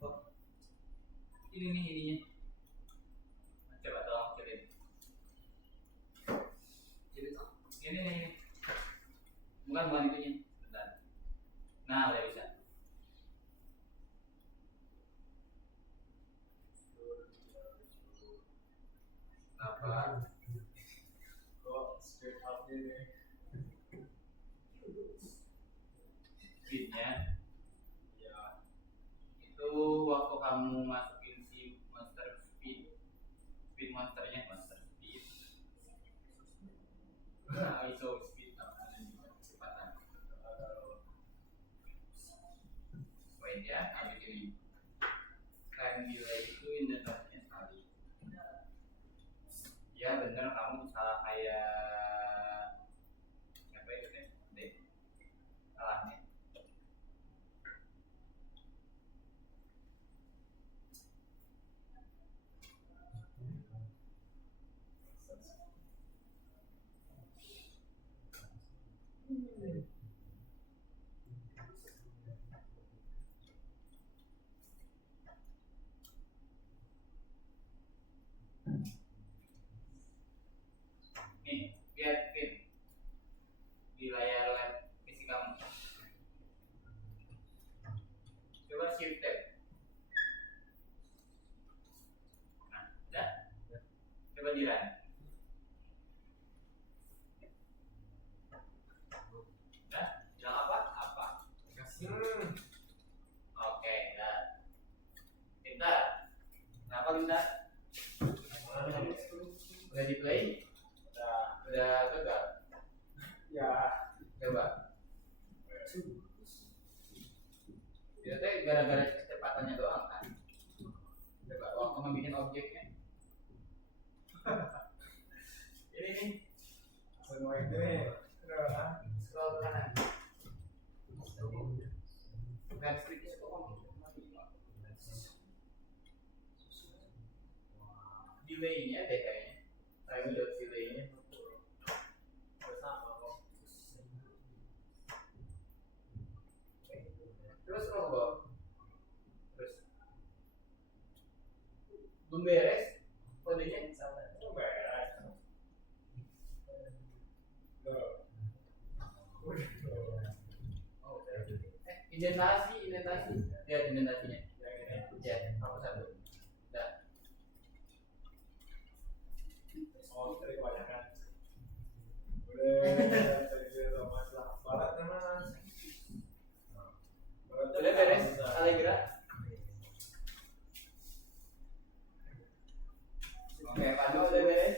Oh. Ini nih ininya. Coba tolong cobain. Ini nih. Bukan itunya. Bentar. Nah, udah bisa. Apa? Kok straight up ini? Speednya ya itu waktu kamu masukin si monster speed monsternya monster speed ISO speed apa juga kecepatan poin ya habis ini time delay itu indikatornya sekali ya bener kamu salah kayak apa itu deh salahnya. Nih, lihat Vin di layar lab PC kamu. Coba shift tab. Nah, udah. Coba di run. Udah? Bilang apa? Apa? Oke, udah. Pintar. Kenapa pintar? Udah di play? Udah gagal. Ya. Coba. Ya teh gara-gara kecepatannya doang kan. Coba waktu membuat objeknya. Ini nih. Semua itu nih. Scroll ke kanan. Right click itu kok delay-nya deh kayaknya. Time delay-nya. Bersama kok. Terus scroll ke bawah. Terus belum beres kodenya sama. Beres. Loh. Oh, indentasi. Lihat indentasinya. Yang ini. Ya, hapus satu. Udah. Oh, tadi kebanyakan. Udah, tadi dia masalah barat teman. Udah beres Allegra. Oke, Pandu udah beres.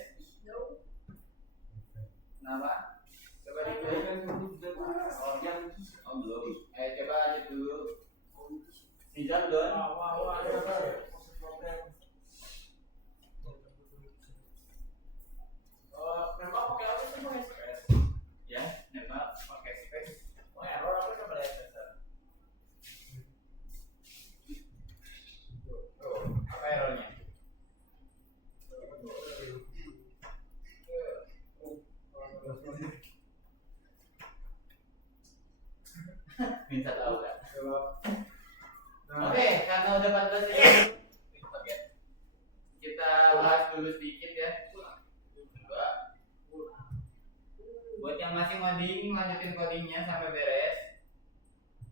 Kenapa? Coba di play. Oh belum. Coba lanjut dulu. Tidak don. Wah, ada problem. Memang pakai apa sih pakai space? Ya, nembak pakai space. Oh, error apa coba lihat dasar. Tuh, apa errornya? Minta tahu kan? Oke, karena udah 14 menit, kita bahas dulu sedikit ya. Buat yang masih ngoding, lanjutin codingnya sampai beres.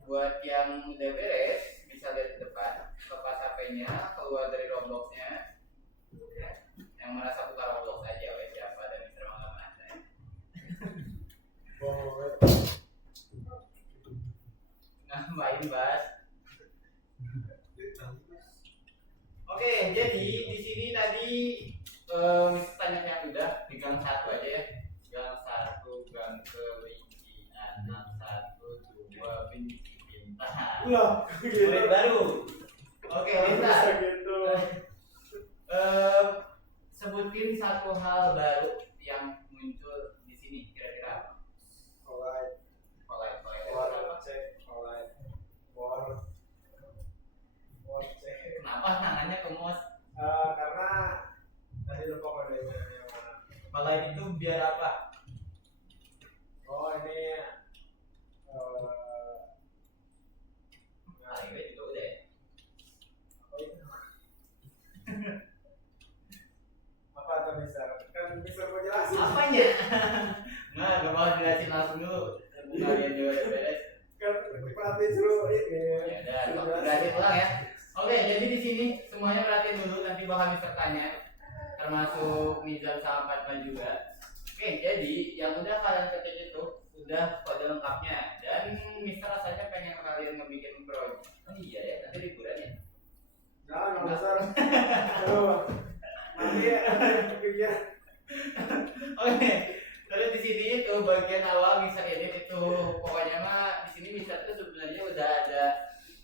Buat yang udah beres, bisa lihat ke depan, lepas HP-nya, keluar dari Roblox-nya. Yang merasa buka Roblox aja, wes siapa dan Mister Mangga Merasa. Ngapain Bas? Oke, jadi di sini tadi tanya udah di gang 1 aja ya. Gang 1 gang kelinci 6 1 2 pintar. Ulah, Murid baru. Oke, Lisa. gitu. Sebutin satu hal baru yang muncul di sini kira-kira apa? Alright. Kenapa tangannya ke mouse? Karena tadi lupa kodenya yang mana. Kalau itu biar apa? Oh ini ya? Nah, gak mau jelasin langsung dulu. Kalian juga udah beres. Kan pelatih suruh ini. Ya udah, jelasin ulang ya. Oke, jadi di sini semuanya perhatiin dulu, nanti bakal Mister tanya, termasuk Nizam sama Fatma juga. Oke, jadi yang udah kalian ketik itu udah kode lengkapnya, dan Mister rasanya pengen kalian ngebikin project. Oh iya ya, nanti liburan ya. Jangan besar. Aduh. Nanti kepikiran. Oke, terus di sini itu bagian awal Mister edit itu pokoknya mah di sini Mister itu sebenarnya udah ada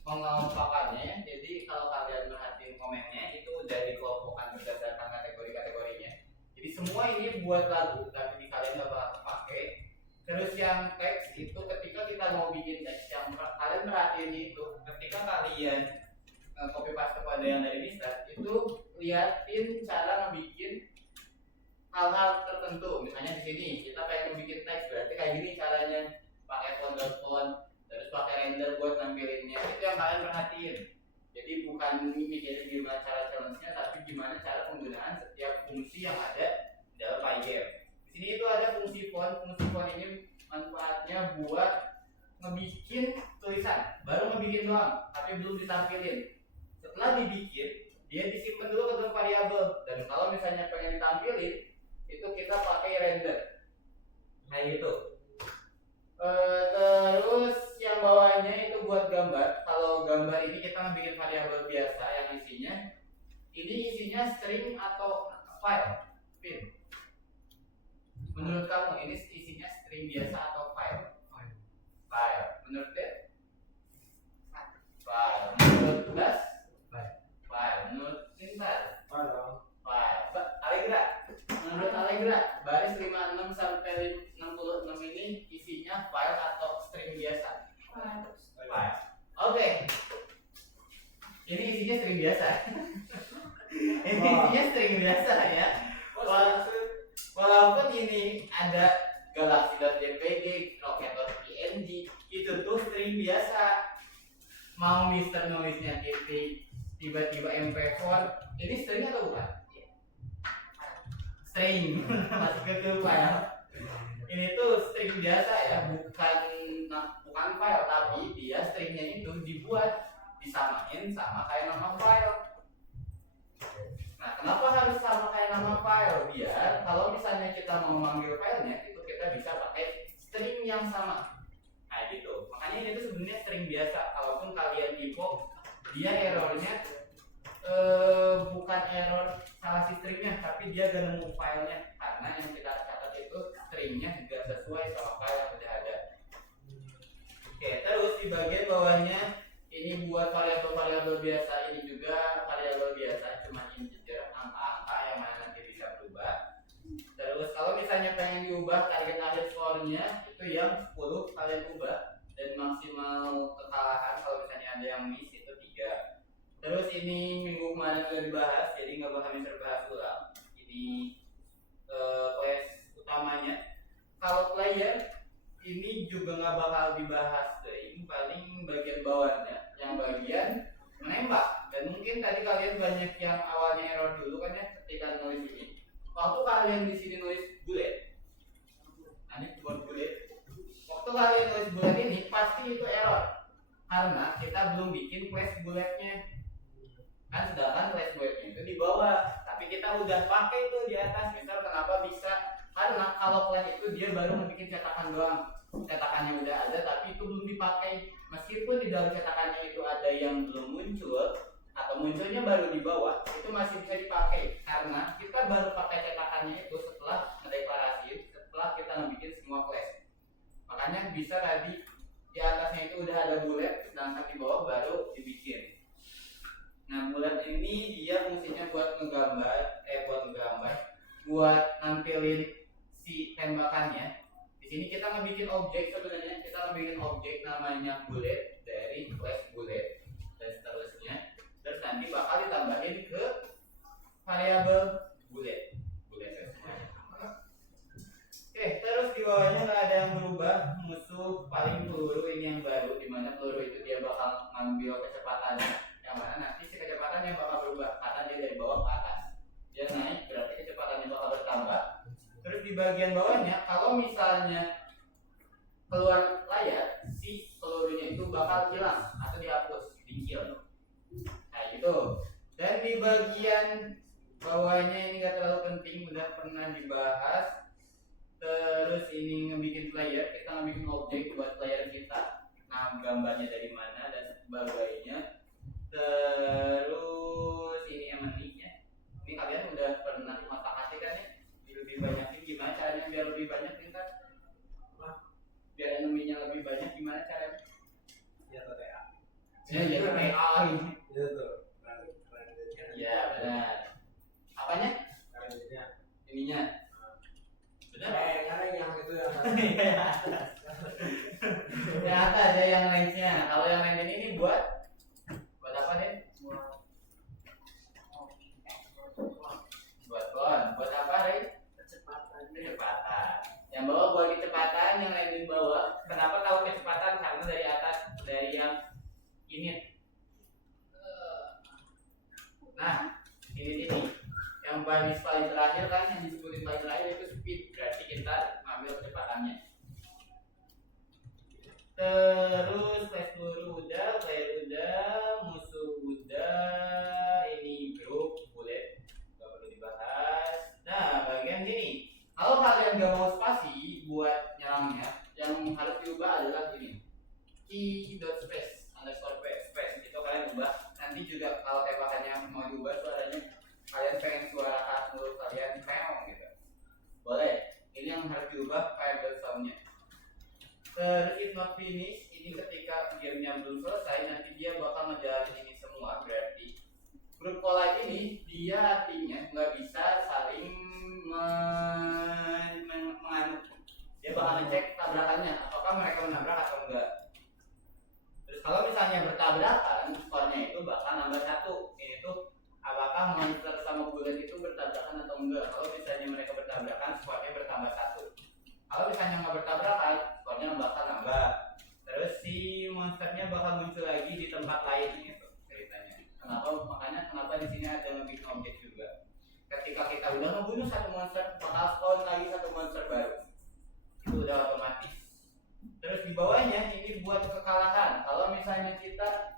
mengelompokkannya ya. Jadi kalau kalian merhatiin komennya itu udah dikelompokkan berdasarkan kategori-kategorinya. Jadi semua ini buat lagu, tapi di kalian nggak bakal pakai. Terus yang teks itu ketika kita mau bikin teks yang kalian merhatiin itu, ketika kalian copy paste kode yang dari Mister itu liatin cara ngebikin hal-hal tertentu. Misalnya di sini kita pengen bikin teks, berarti kayak gini caranya, pakai font, terus pakai render buat nampilinnya. Itu yang kalian perhatiin. Jadi bukan mikirin gimana cara challenge-nya, tapi gimana cara penggunaan setiap fungsi yang ada dalam PyGame. Di sini itu ada fungsi font. Fungsi font ini manfaatnya buat ngebikin tulisan, baru ngebikin doang, tapi belum ditampilin. Setelah dibikin, dia disimpan dulu ke dalam variabel. Dan kalau misalnya pengen ditampilin, itu kita pakai render. Kayak gitu. Terus yang bawahnya itu buat gambar. Kalau gambar ini kita ngebikin variabel biasa yang isinya, ini isinya string atau file, pin. Menurut kamu ini isinya string biasa atau file? File. Menurut dia? File. Menurut Das? File. Menurut Intan? Halo. File. Allegra. Menurut Allegra, baris 56 sampai 66 ini isinya file atau string biasa? File. Oke. Ini isinya string biasa. Ini isinya string biasa ya. Walaupun ini ada galaxy.jpg, rocket.png, itu tuh string biasa. Mau Mister nulisnya tiba-tiba MP4, ini string atau bukan? String. Masih ke file. Ini tuh string biasa ya, bukan file, tapi dia stringnya itu dibuat disamain sama kayak nama file. Nah, kenapa harus sama kayak nama file? Biar kalau misalnya kita mau memanggil filenya, itu kita bisa pakai string yang sama. Nah gitu. Makanya ini tuh sebenarnya string biasa. Kalaupun kalian info, dia errornya bukan error salah si stringnya, tapi dia gak nemu filenya. Karena yang kita catat itu stringnya gak sesuai sama file yang udah ada. Oke, terus di bagian bawahnya ini buat variabel-variabel biasa, ini juga variabel biasa, cuma integer, angka-angka yang mana nanti bisa berubah. Terus kalau misalnya pengen diubah target akhir skornya itu yang 10 kalian ubah, dan maksimal kekalahan kalau misalnya ada yang miss itu 3. Terus ini minggu kemarin udah dibahas, jadi nggak bakal bisa bahas ulang. Ini quest utamanya. Kalau player ini juga nggak bakal dibahas deh, paling bagian bawahnya, yang bagian menembak. Dan mungkin tadi kalian banyak yang awalnya error dulu kan ya ketika nulis ini. Waktu kalian di sini nulis bullet, ini buat bullet. Waktu kalian nulis bullet ini pasti itu error, karena kita belum bikin class bulletnya. Kan sedangkan class bulletnya itu di bawah, tapi kita udah pakai itu di atas. Misal kenapa bisa? Karena kalau class itu dia baru membuat cetakan doang. Cetakannya udah ada tapi itu belum dipakai. Meskipun di dalam cetakannya itu ada yang belum muncul atau munculnya baru di bawah, itu masih bisa dipakai karena kita baru pakai cetakannya itu setelah mendeklarasiin, setelah kita ngebikin semua class. Makanya bisa tadi di atasnya itu udah ada bullet, sedangkan di bawah baru dibikin. Nah, bullet ini dia fungsinya buat buat nampilin si tembakannya. Di sini kita ngebikin objek, sebenarnya kita ngebikin objek namanya bullet dari class bullet dan seterusnya. Terus nanti bakal ditambahin ke variabel bullet semuanya. Oke, terus di bawahnya nggak ada yang berubah. Musuh paling peluru ini yang baru, dimana peluru itu dia bakal ngambil kecepatannya, yang mana nanti si kecepatannya bakal berubah karena dia dari bawah ke atas. Dia naik berarti kecepatannya bakal bertambah. di bagian bawahnya, kalau misalnya keluar layar, si pelurunya itu bakal hilang atau dihapus, di-kill. Nah gitu. Dan di bagian bawahnya ini nggak terlalu penting, udah pernah dibahas. Terus ini ngebikin player, kita ngebikin objek buat player kita. Nah gambarnya dari mana dan sebagainya. Terus ini emennya. Ini kalian udah pernah ngotak-atik kan ya? Lebih banyakin gimana caranya biar lebih banyak nih kan? Biar eneminya lebih banyak gimana caranya? Ya TTA. Ya jadi PA ini. Iya tuh. Ya benar. Apanya? Karenanya. Ininya. Benar? Karena yang itu yang Ya atas ya yang range-nya. Kalau yang range ini buat apa nih? Buat kon. Buat apa, Ray? Kecepatan. Kecepatan. Yang bawah buat kecepatan, yang lain di bawah. Kenapa tahu kecepatan? Karena dari atas, dari yang ini. Nah, ini yang baris paling terakhir kan, yang disebutin paling terakhir itu speed. Berarti kita ambil kecepatannya. Terus flash peluru udah, player udah, musuh udah, ini grup bullet nggak perlu dibahas. Nah bagian sini, kalau kalian nggak mau spasi buat nyerangnya, yang harus diubah adalah ini key.space underscore space itu kalian ubah. Nanti juga kalau tembakannya mau diubah suaranya, kalian pengen suara khas mulut kalian peong gitu, boleh. Ini yang harus diubah fireball soundnya. Terus if not finish, ini ketika gamenya belum selesai, nanti dia bakal ngejalanin ini semua. Berarti grup collide ini dia artinya nggak bisa saling menganut. Dia bakal ngecek tabrakannya, apakah mereka menabrak atau enggak. Terus kalau misalnya bertabrakan, skornya itu bakal nambah 1. Ini tuh apakah monster sama bullet itu bertabrakan atau enggak. Kalau misalnya mereka bertabrakan, skornya bertambah 1. Kalau misalnya nggak bertabrakan, skornya bakal nambah. Terus si monsternya bakal muncul lagi di tempat lain gitu ceritanya. Makanya kenapa di sini ada ngebikin objek juga. Ketika kita udah ngebunuh satu monster, bakal spawn lagi satu monster baru. Itu udah otomatis. Terus di bawahnya ini buat kekalahan. Kalau misalnya kita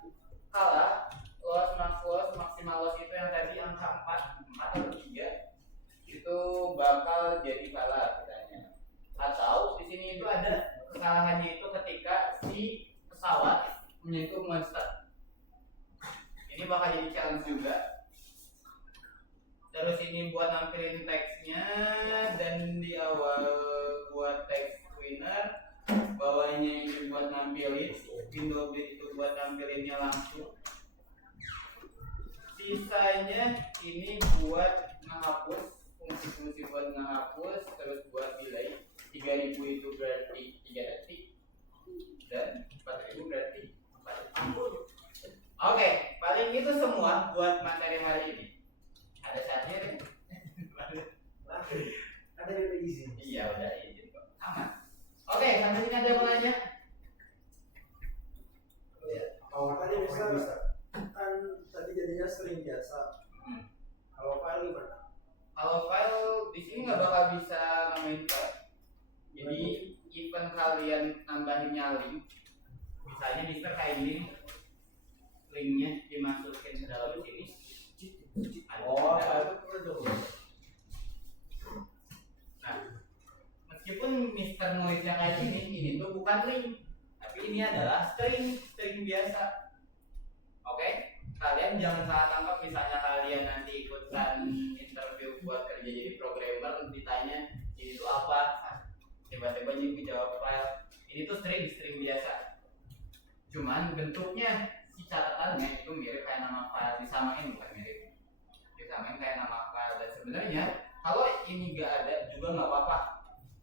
kalah, loss max loss, maksimal loss itu yang tadi angka 4 atau 3 itu bakal jadi kalah katanya. Atau di sini itu ada kesalahannya itu ketika si pesawat menyentuh monster. Ini bakal jadi challenge juga. Terus ini buat nampilin teksnya, dan di awal buat teks winner, bawahnya ini buat nampilin, window bleed itu buat nampilinnya langsung. Sisanya ini buat ngehapus, fungsi-fungsi buat ngehapus, terus buat delay. 3000 itu berarti 3 detik dan 4000 berarti 4 detik. Oke, paling itu semua buat materi hari ini. Ada syaratnya deh. Kan tadi udah izin. Iya udah izin kok, aman. Oke, sampai sini ada yang mau nanya? Kalau Makanya bisa bisa. kan tadi jadinya sering biasa. Kalau file gimana? Kalau file di sini nggak bakal bisa namain file. Jadi event kalian nambahinnya link, misalnya Mister kayak gini, linknya dimasukin ke dalam sini. Oh, Ada. itu perlu. Nah, meskipun Mister nulisnya kayak gini, ini tuh bukan link, tapi ini adalah string biasa. Oke, kalian jangan salah tangkap. Misalnya kalian nanti ikutan interview buat kerja jadi programmer, ditanya ini tuh apa, tiba-tiba jadi jawab file. Ini tuh string biasa. Cuman bentuknya si catatannya itu mirip kayak nama file, disamain bukan mirip. Disamain kayak nama file. Dan sebenarnya kalau ini nggak ada juga nggak apa-apa.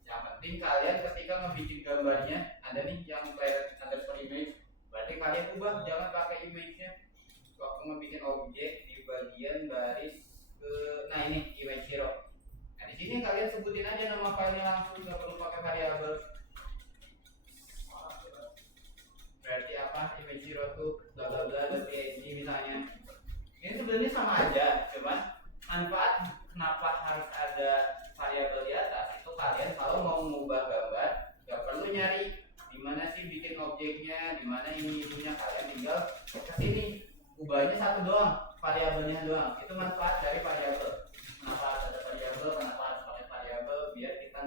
Yang penting kalian ketika ngebikin gambarnya ada nih yang player underscore image, berarti kalian ubah, jangan pakai image-nya. Waktu ngebikin objek di bagian baris ke, nah ini image hero. Nah di sini kalian sebutin aja nama filenya langsung, nggak perlu pakai variabel. Berarti apa? Image hero tuh bla bla bla .png misalnya. Ini sebenarnya sama aja, cuman manfaat kenapa harus ada variabel di atas itu karena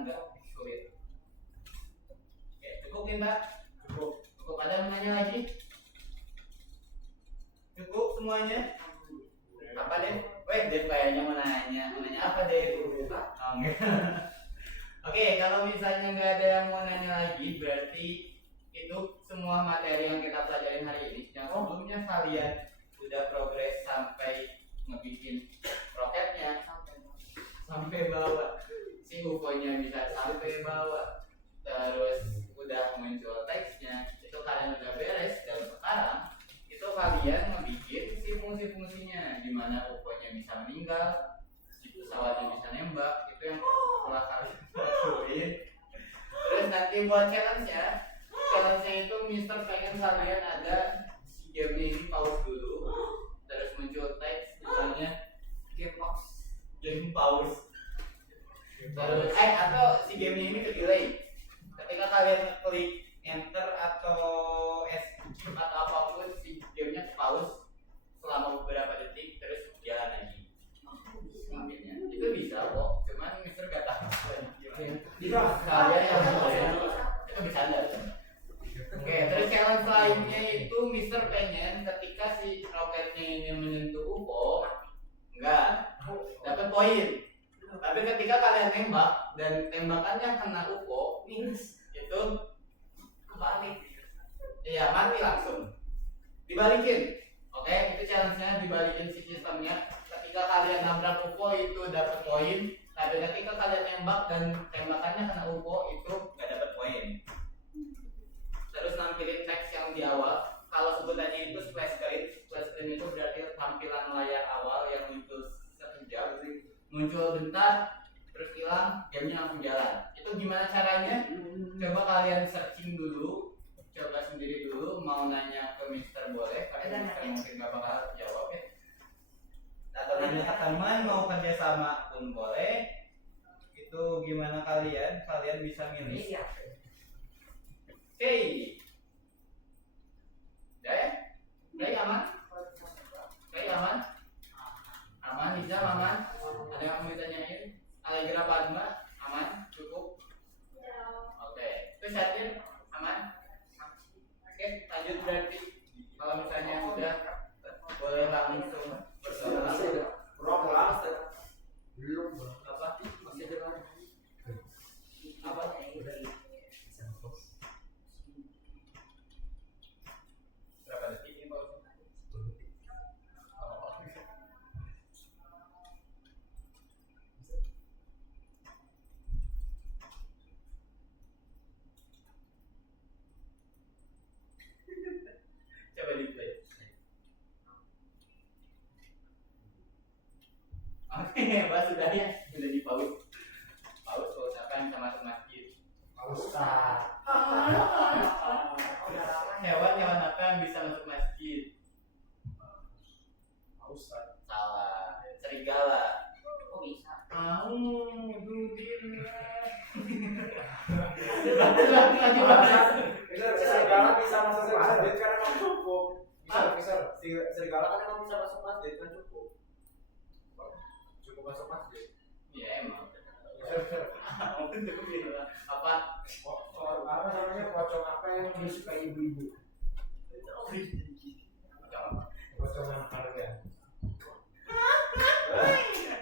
enggak sulit. Oke, cukup nih Mbak. Cukup. Ada yang nanya lagi? Cukup semuanya? Apa deh? Weh, Dev kayaknya mau nanya apa deh? Oh, enggak. Oke, kalau misalnya nggak ada yang mau nanya lagi, berarti itu semua materi yang kita pelajarin hari ini. Yang sebelumnya kalian udah progres sampai ngebikin roketnya sampai bawah, si UFO-nya bisa sampai bawah, terus udah muncul teksnya, itu kalian udah beres. Dan sekarang itu kalian ngebikin si fungsi-fungsinya, dimana UFO-nya bisa meninggal, si pesawatnya bisa nembak, itu yang telah kalian lakuin. Terus nanti buat challenge-nya itu Mister pengen kalian ada si game ini pause dulu, terus muncul teks misalnya game pause, terus atau si game ini ke delay. Ketika kalian klik enter atau escape atau apapun, si gamenya pause selama beberapa detik terus jalan lagi. Mungkinnya itu bisa kok, cuman Mister gak tahu kalian yang itu bisa enggak. Oke, terus challenge lainnya itu Mister pengen ketika si roketnya ini menyentuh UFO enggak dapat poin, tapi ketika kalian nembak dan tembakannya kena UFO itu kebalik. iya mati langsung, dibalikin. Oke, itu challenge-nya, dibalikin si sistemnya. Ketika kalian nabrak UFO itu dapat poin, tapi ketika kalian nembak dan tembakannya kena UFO itu nggak dapat poin. Terus nampilin teks yang di awal. Kalau sebutannya itu splash screen. Splash screen itu berarti tampilan layar awal yang muncul sekejap, muncul bentar, terus hilang, gamenya langsung jalan. Itu gimana caranya? Coba kalian searching dulu, coba sendiri dulu. Mau nanya ke Mister boleh, karena Mister mungkin gak bakal jawab ya. Atau nanya ke teman, mau kerja sama pun boleh. Itu gimana kalian bisa milih. Oke, udah ya? Udah ya, aman? Udah ya, aman? Aman, Nizam aman? Ada yang mau ditanyain? Allegra Padma, aman? Cukup? Oke, itu Syatir, aman? Oke, lanjut berarti. Kalau misalnya udah, boleh langsung berdoa. Belum. Apa? Masih ada lagi? Apa? Berapa detik ini Pak? Oh. Coba di play. Oke, Mas sudah ya, sudah di pause. Pause apa yang sama masjid? Ustaz. Hewan apa yang bisa masuk masjid? Ustaz. Salah, serigala. Kok bisa? Serigala bisa masuk masjid karena emang cukup. Serigala kan emang bisa masuk masjid kan cukup. Cukup masuk masjid. Iya emang. Apa? Apa namanya pocong apa yang disukai ibu-ibu? Pocongan harga.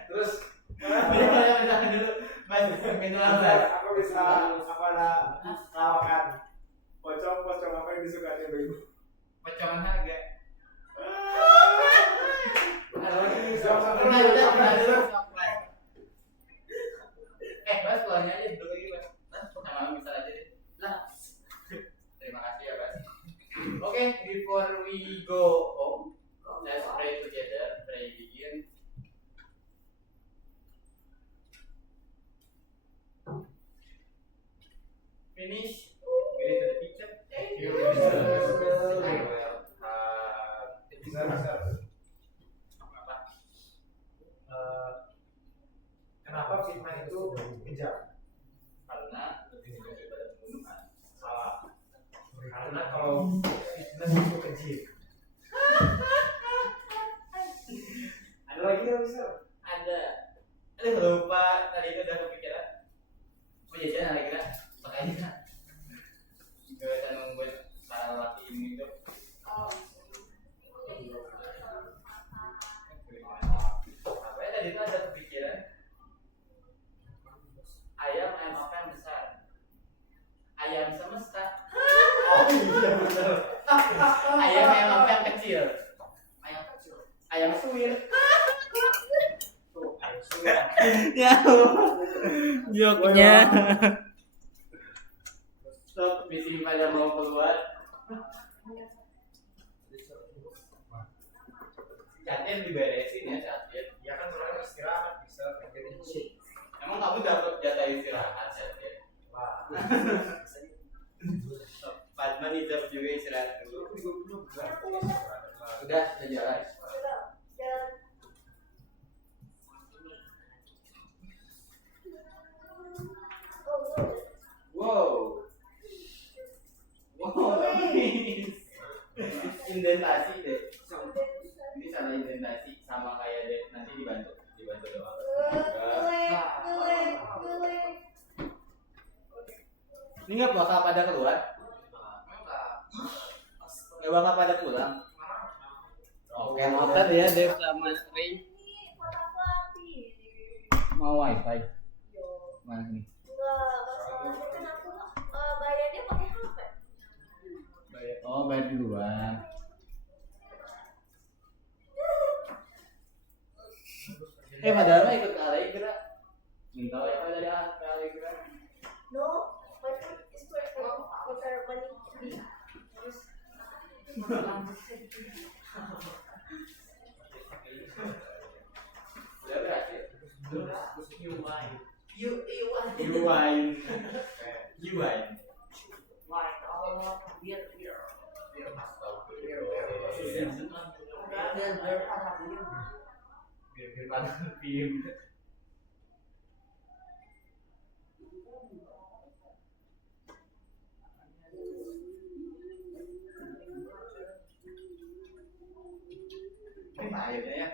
Terus aku bisa lawakan pocong apa yang disukai ibu-ibu? Pocongan harga. Mas keluarnya aja dulu lagi Mas. Sama bisa aja deh. Terima kasih ya Mas. Oke, before we go home, let's pray together. Pray begin. Finish. Get to the picture. Thank you. Kenapa fitnah itu kejam? Karena lebih mudah daripada pembunuhan. Salah. Karena kalau fitnah itu kecil. Ada lagi nggak bisa? Ada. Aduh lupa tadi itu udah kepikiran. Oh Ya, joknya. Stop, visi pada mau keluar. Catnya diberesin ya, catnya. Ya kan mereka istirahat bisa kerjain shit. Emang kamu dapat jatah istirahat, catnya? Wah. Padma nizam juga istirahat dulu. Aku Udah jalan. jalan. Oh, Wow, nice. Indentasi deh. Ini salah indentasi sama kayak deh. Nanti dibantu doang. Ini nggak bakal pada keluar. Nggak bakal pada pulang. Oke, motor ya Dev sama Ray ini fotokopi. mau wifi. Yo. Mana nih? Enggak, masalahnya kan aku bayarnya pakai HP. Oh, bayar duluan. Padahal mah ikut Allegra. Minta wifi dari Allegra. No, my phone is for money. Udah berhasil. UI. Yuwain. Yuwain. Wine. Oh, beer. Biar panas film. Akhirnya ya.